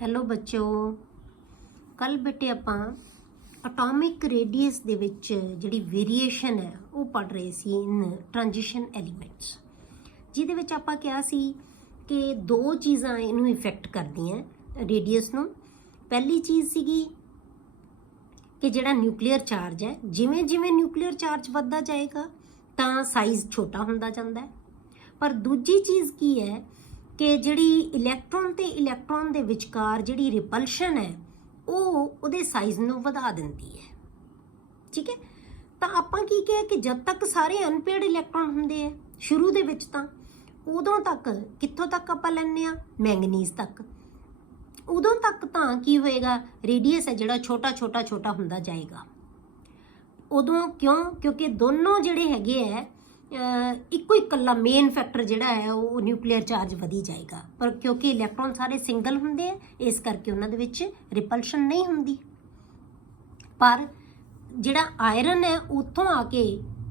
Hello बच्चों, कल बेटे ਆਪਾਂ एटॉमिक रेडियस ਦੇ ਵਿੱਚ ਜਿਹੜੀ ਵੇਰੀਏਸ਼ਨ ਹੈ ਉਹ ਪੜ ਰਹੇ ਸੀ ਇਨ ਟ੍ਰਾਂਜੀਸ਼ਨ ਐਲੀਮੈਂਟਸ, ਜਿਹਦੇ ਵਿੱਚ ਆਪਾਂ ਕਿਹਾ ਸੀ ਕਿ ਦੋ ਚੀਜ਼ਾਂ ਇਹਨੂੰ ਇਫੈਕਟ ਕਰਦੀਆਂ ਰੇਡੀਅਸ ਨੂੰ। ਪਹਿਲੀ ਚੀਜ਼ ਸੀਗੀ ਕਿ ਜਿਹੜਾ ਨਿਊਕਲੀਅਰ ਚਾਰਜ ਹੈ, ਜਿਵੇਂ ਜਿਵੇਂ ਨਿਊਕਲੀਅਰ ਚਾਰਜ ਵੱਧਦਾ ਜਾਏਗਾ ਤਾਂ ਸਾਈਜ਼ ਛੋਟਾ ਹੁੰਦਾ ਜਾਂਦਾ ਹੈ। ਪਰ ਦੂਜੀ ਚੀਜ਼ ਕੀ ਹੈ ਕਿ ਜਿਹੜੀ ਇਲੈਕਟ੍ਰੋਨ ਤੇ ਇਲੈਕਟ੍ਰੋਨ ਦੇ ਵਿਚਕਾਰ ਜਿਹੜੀ ਰਿਪਲਸ਼ਨ ਹੈ ਉਹ ਉਹਦੇ ਸਾਈਜ਼ ਨੂੰ ਵਧਾ ਦਿੰਦੀ ਹੈ। ਠੀਕ ਹੈ, ਤਾਂ ਆਪਾਂ ਕੀ ਕਿਹਾ ਕਿ ਜਦ ਤੱਕ ਸਾਰੇ ਅਨਪੇਅਰਡ ਇਲੈਕਟ੍ਰੋਨ ਹੁੰਦੇ ਆ ਸ਼ੁਰੂ ਦੇ ਵਿੱਚ, ਤਾਂ ਉਦੋਂ ਤੱਕ ਕਿੱਥੋਂ ਤੱਕ ਆਪਾਂ ਲੈਂਦੇ ਆ, ਮੈਂਗਨੀਜ਼ ਤੱਕ। ਉਦੋਂ ਤੱਕ ਤਾਂ ਕੀ ਹੋਏਗਾ, ਰੇਡੀਅਸ ਹੈ ਜਿਹੜਾ ਛੋਟਾ ਛੋਟਾ ਛੋਟਾ ਹੁੰਦਾ ਜਾਏਗਾ। ਉਦੋਂ ਕਿਉਂਕਿ ਦੋਨੋਂ ਜਿਹੜੇ ਹੈਗੇ ਹੈ ਇੱਕੋ ਇਕੱਲਾ ਮੇਨ ਫੈਕਟਰ ਜਿਹੜਾ ਹੈ ਉਹ ਨਿਊਕਲੀਅਰ ਚਾਰਜ ਵਧੀ ਜਾਏਗਾ। ਪਰ ਕਿਉਂਕਿ ਇਲੈਕਟ੍ਰੋਨ ਸਾਰੇ ਸਿੰਗਲ ਹੁੰਦੇ ਆ, ਇਸ ਕਰਕੇ ਉਹਨਾਂ ਦੇ ਵਿੱਚ ਰਿਪਲਸ਼ਨ ਨਹੀਂ ਹੁੰਦੀ। ਪਰ ਜਿਹੜਾ ਆਇਰਨ ਹੈ ਉੱਥੋਂ ਆ ਕੇ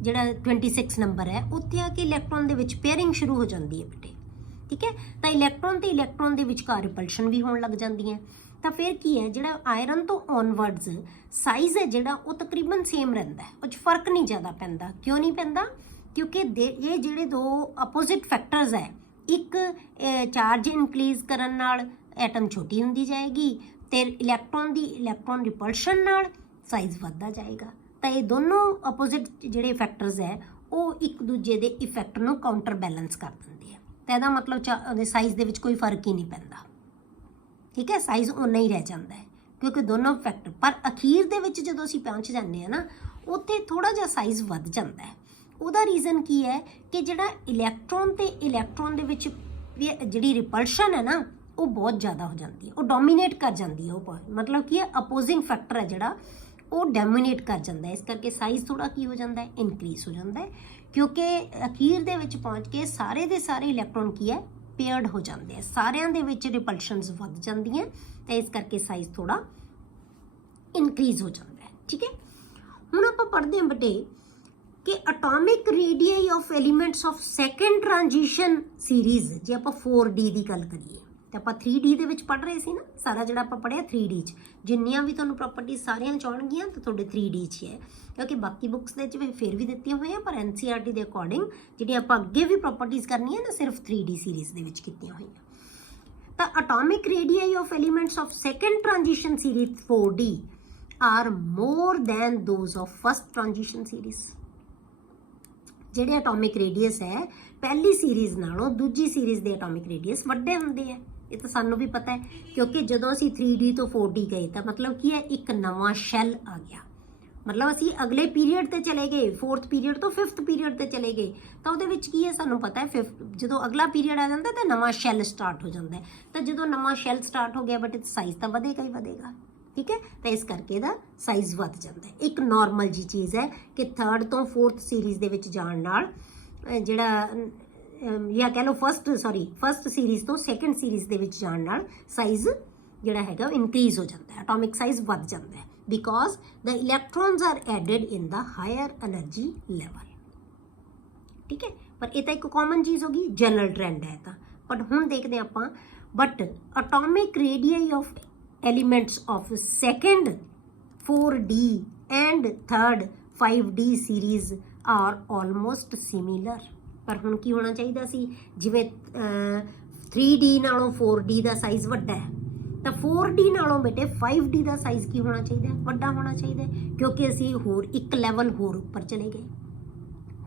ਜਿਹੜਾ 26 ਨੰਬਰ ਹੈ ਉੱਥੇ ਆ ਕੇ ਇਲੈਕਟ੍ਰੋਨ ਦੇ ਵਿੱਚ ਪੇਅਰਿੰਗ ਸ਼ੁਰੂ ਹੋ ਜਾਂਦੀ ਹੈ ਬੇਟੇ। ਠੀਕ ਹੈ, ਤਾਂ ਇਲੈਕਟ੍ਰੋਨ ਤੇ ਇਲੈਕਟ੍ਰੋਨ ਦੇ ਵਿਚਕਾਰ ਰਿਪਲਸ਼ਨ ਵੀ ਹੋਣ ਲੱਗ ਜਾਂਦੀ ਹੈ। ਤਾਂ ਫਿਰ ਕੀ ਹੈ, ਜਿਹੜਾ ਆਇਰਨ ਤੋਂ ਔਨਵਰਡਸ ਸਾਈਜ਼ ਹੈ ਜਿਹੜਾ ਉਹ ਤਕਰੀਬਨ ਸੇਮ ਰਹਿੰਦਾ ਹੈ, ਉਹ 'ਚ ਫਰਕ ਨਹੀਂ ਜ਼ਿਆਦਾ ਪੈਂਦਾ। ਕਿਉਂ ਨਹੀਂ ਪੈਂਦਾ? ਕਿਉਂਕਿ ਇਹ ਜਿਹੜੇ ਦੋ ਆਪੋਜ਼ਿਟ ਫੈਕਟਰਸ ਹੈ, ਇੱਕ ਚਾਰਜ ਇਨਕਰੀਜ਼ ਕਰਨ ਨਾਲ ਐਟਮ ਛੋਟੀ ਹੁੰਦੀ ਜਾਏਗੀ ਤੇ ਇਲੈਕਟ੍ਰੋਨ ਦੀ ਇਲੈਕਟ੍ਰੋਨ ਰਿਪਲਸ਼ਨ ਨਾਲ ਸਾਈਜ਼ ਵੱਧਦਾ ਜਾਏਗਾ। ਤਾਂ ਇਹ ਦੋਨੋਂ ਆਪੋਜ਼ਿਟ ਜਿਹੜੇ ਫੈਕਟਰਸ ਹੈ ਉਹ ਇੱਕ ਦੂਜੇ ਦੇ ਇਫੈਕਟ ਨੂੰ ਕਾਊਂਟਰ ਬੈਲੈਂਸ ਕਰ ਦਿੰਦੇ ਆ। ਤਾਂ ਇਹਦਾ ਮਤਲਬ ਉਹਦੇ ਸਾਈਜ਼ ਦੇ ਵਿੱਚ ਕੋਈ ਫਰਕ ਹੀ ਨਹੀਂ ਪੈਂਦਾ। ਠੀਕ ਹੈ, ਸਾਈਜ਼ ਉਨਾ ਹੀ ਰਹਿ ਜਾਂਦਾ ਹੈ ਕਿਉਂਕਿ ਦੋਨੋਂ ਫੈਕਟਰ। ਪਰ ਅਖੀਰ ਦੇ ਵਿੱਚ ਜਦੋਂ ਅਸੀਂ ਪਹੁੰਚ ਜਾਂਦੇ ਹਾਂ ਨਾ, ਉੱਥੇ ਥੋੜ੍ਹਾ ਜਿਹਾ ਸਾਈਜ਼ ਵੱਧ ਜਾਂਦਾ ਹੈ। ਉਹਦਾ ਰੀਜ਼ਨ ਕੀ ਹੈ ਕਿ ਜਿਹੜਾ ਇਲੈਕਟ੍ਰੋਨ ਤੇ ਇਲੈਕਟ੍ਰੋਨ ਦੇ ਵਿੱਚ ਜਿਹੜੀ ਰਿਪਲਸ਼ਨ ਹੈ ਨਾ ਉਹ ਬਹੁਤ ਜ਼ਿਆਦਾ ਹੋ ਜਾਂਦੀ ਹੈ, ਉਹ ਡੋਮੀਨੇਟ ਕਰ ਜਾਂਦੀ ਹੈ। ਉਹ ਮਤਲਬ ਕੀ ਹੈ, ਅਪੋਜ਼ਿੰਗ ਫੈਕਟਰ ਹੈ ਜਿਹੜਾ ਉਹ ਡੋਮੀਨੇਟ ਕਰ ਜਾਂਦਾ ਹੈ। ਇਸ ਕਰਕੇ ਸਾਈਜ਼ ਥੋੜ੍ਹਾ ਕੀ ਹੋ ਜਾਂਦਾ ਹੈ, ਇਨਕਰੀਜ਼ ਹੋ ਜਾਂਦਾ ਹੈ। ਕਿਉਂਕਿ ਅਖੀਰ ਦੇ ਵਿੱਚ ਪਹੁੰਚ ਕੇ ਸਾਰੇ ਦੇ ਸਾਰੇ ਇਲੈਕਟ੍ਰੋਨ ਕੀ ਹੈ, ਪੇਅਰਡ ਹੋ ਜਾਂਦੇ ਆ, ਸਾਰਿਆਂ ਦੇ ਵਿੱਚ ਰਿਪਲਸ਼ਨਸ ਵੱਧ ਜਾਂਦੀਆਂ ਤੇ ਇਸ ਕਰਕੇ ਸਾਈਜ਼ ਥੋੜ੍ਹਾ ਇਨਕਰੀਜ਼ ਹੋ ਜਾਂਦਾ ਹੈ। ਠੀਕ ਹੈ, ਹੁਣ ਆਪਾਂ ਪੜ੍ਹਦੇ ਹਾਂ ਬੇਟੇ ਕਿ atomic radii of elements of second transition series. ਜੇ ਆਪਾਂ 4D ਦੀ ਗੱਲ ਕਰੀਏ ਤਾਂ ਆਪਾਂ 3D ਦੇ ਵਿੱਚ ਪੜ੍ਹ ਰਹੇ ਸੀ ਨਾ, ਸਾਰਾ ਜਿਹੜਾ ਆਪਾਂ ਪੜ੍ਹਿਆ 3D 'ਚ। ਜਿੰਨੀਆਂ ਵੀ ਤੁਹਾਨੂੰ ਪ੍ਰੋਪਰਟੀਜ਼ ਸਾਰੀਆਂ 'ਚ ਆਉਣਗੀਆਂ ਤਾਂ ਤੁਹਾਡੇ 3D 'ਚ ਹੈ, ਕਿਉਂਕਿ ਬਾਕੀ ਬੁੱਕਸ ਦੇ 'ਚ ਫਿਰ ਵੀ ਦਿੱਤੀਆਂ ਹੋਈਆਂ, ਪਰ NCERT ਦੇ ਅਕੋਰਡਿੰਗ ਜਿਹੜੀਆਂ ਆਪਾਂ ਅੱਗੇ ਵੀ ਪ੍ਰੋਪਰਟੀਜ਼ ਕਰਨੀਆਂ ਨਾ ਸਿਰਫ 3D ਸੀਰੀਜ਼ ਦੇ ਵਿੱਚ ਕੀਤੀਆਂ ਹੋਈਆਂ। ਤਾਂ atomic radii of elements of second transition series 4D are more than those of first transition series. ਜਿਹੜੇ ਐਟੋਮਿਕ ਰੇਡੀਅਸ ਹੈ ਪਹਿਲੀ ਸੀਰੀਜ਼ ਨਾਲੋਂ ਦੂਜੀ ਸੀਰੀਜ਼ ਦੇ ਐਟੋਮਿਕ ਰੇਡੀਅਸ ਵੱਡੇ ਹੁੰਦੇ ਆ। ਇਹ ਤਾਂ ਸਾਨੂੰ ਵੀ ਪਤਾ ਹੈ, ਕਿਉਂਕਿ ਜਦੋਂ ਅਸੀਂ 3D ਤੋਂ 4D ਗਏ ਤਾਂ ਮਤਲਬ ਕੀ ਹੈ, ਇੱਕ ਨਵਾਂ ਸ਼ੈਲ ਆ ਗਿਆ। ਮਤਲਬ ਅਸੀਂ ਅਗਲੇ ਪੀਰੀਅਡ ਤੇ ਚਲੇ ਗਏ, 4th ਪੀਰੀਅਡ ਤੋਂ 5th ਪੀਰੀਅਡ ਤੇ ਚਲੇ ਗਏ। ਤਾਂ ਉਹਦੇ ਵਿੱਚ ਕੀ ਹੈ, ਸਾਨੂੰ ਪਤਾ ਹੈ ਜਦੋਂ ਅਗਲਾ ਪੀਰੀਅਡ ਆ ਜਾਂਦਾ ਤਾਂ ਨਵਾਂ ਸ਼ੈਲ ਸਟਾਰਟ ਹੋ ਜਾਂਦਾ ਹੈ। ਤਾਂ ਜਦੋਂ ਨਵਾਂ ਸ਼ੈਲ ਸਟਾਰਟ ਹੋ ਗਿਆ ਬਟ ਸਾਈਜ਼ ਤਾਂ ਵਧੇਗਾ ਹੀ ਵਧੇਗਾ। ਠੀਕ ਹੈ, ਤਾਂ ਇਸ ਕਰਕੇ ਇਹਦਾ ਸਾਈਜ਼ ਵੱਧ ਜਾਂਦਾ ਹੈ। ਇੱਕ ਨਾਰਮਲ ਜੀ ਚੀਜ਼ ਹੈ ਕਿ 3rd ਤੋਂ 4th ਸੀਰੀਜ਼ ਦੇ ਵਿੱਚ ਜਾਣ ਨਾਲ ਜਿਹੜਾ ਜਾਂ ਕਹਿ ਲਓ ਫਸਟ ਸੀਰੀਜ਼ ਤੋਂ 2nd ਸੀਰੀਜ਼ ਦੇ ਵਿੱਚ ਜਾਣ ਨਾਲ ਸਾਈਜ਼ ਜਿਹੜਾ ਹੈਗਾ ਉਹ ਇਨਕਰੀਜ਼ ਹੋ ਜਾਂਦਾ ਹੈ, ਐਟੋਮਿਕ ਸਾਈਜ਼ ਵੱਧ ਜਾਂਦਾ ਹੈ, because the electrons are added in the higher energy level. ਠੀਕ ਹੈ, ਪਰ ਇਹ ਤਾਂ ਇੱਕ ਕਾਮਨ ਚੀਜ਼ ਹੋ ਗਈ, ਜਨਰਲ ਟ੍ਰੈਂਡ ਹੈ ਤਾਂ। ਬਟ ਹੁਣ ਦੇਖਦੇ ਆਪਾਂ, but atomic radii of elements of second 4D and third 5D series are almost similar। ਪਰ ਹੁਣ ਕੀ ਹੋਣਾ ਚਾਹੀਦਾ ਸੀ, ਜਿਵੇਂ 3D ਨਾਲੋਂ 4D ਦਾ ਸਾਈਜ਼ ਵੱਡਾ ਹੈ ਤਾਂ 4D ਨਾਲੋਂ ਬੇਟੇ 5D ਦਾ ਸਾਈਜ਼ ਕੀ ਹੋਣਾ ਚਾਹੀਦਾ, ਵੱਡਾ ਹੋਣਾ ਚਾਹੀਦਾ, ਕਿਉਂਕਿ ਅਸੀਂ ਹੋਰ ਇੱਕ ਲੈਵਲ ਹੋਰ ਉੱਪਰ ਚਲੇ ਗਏ।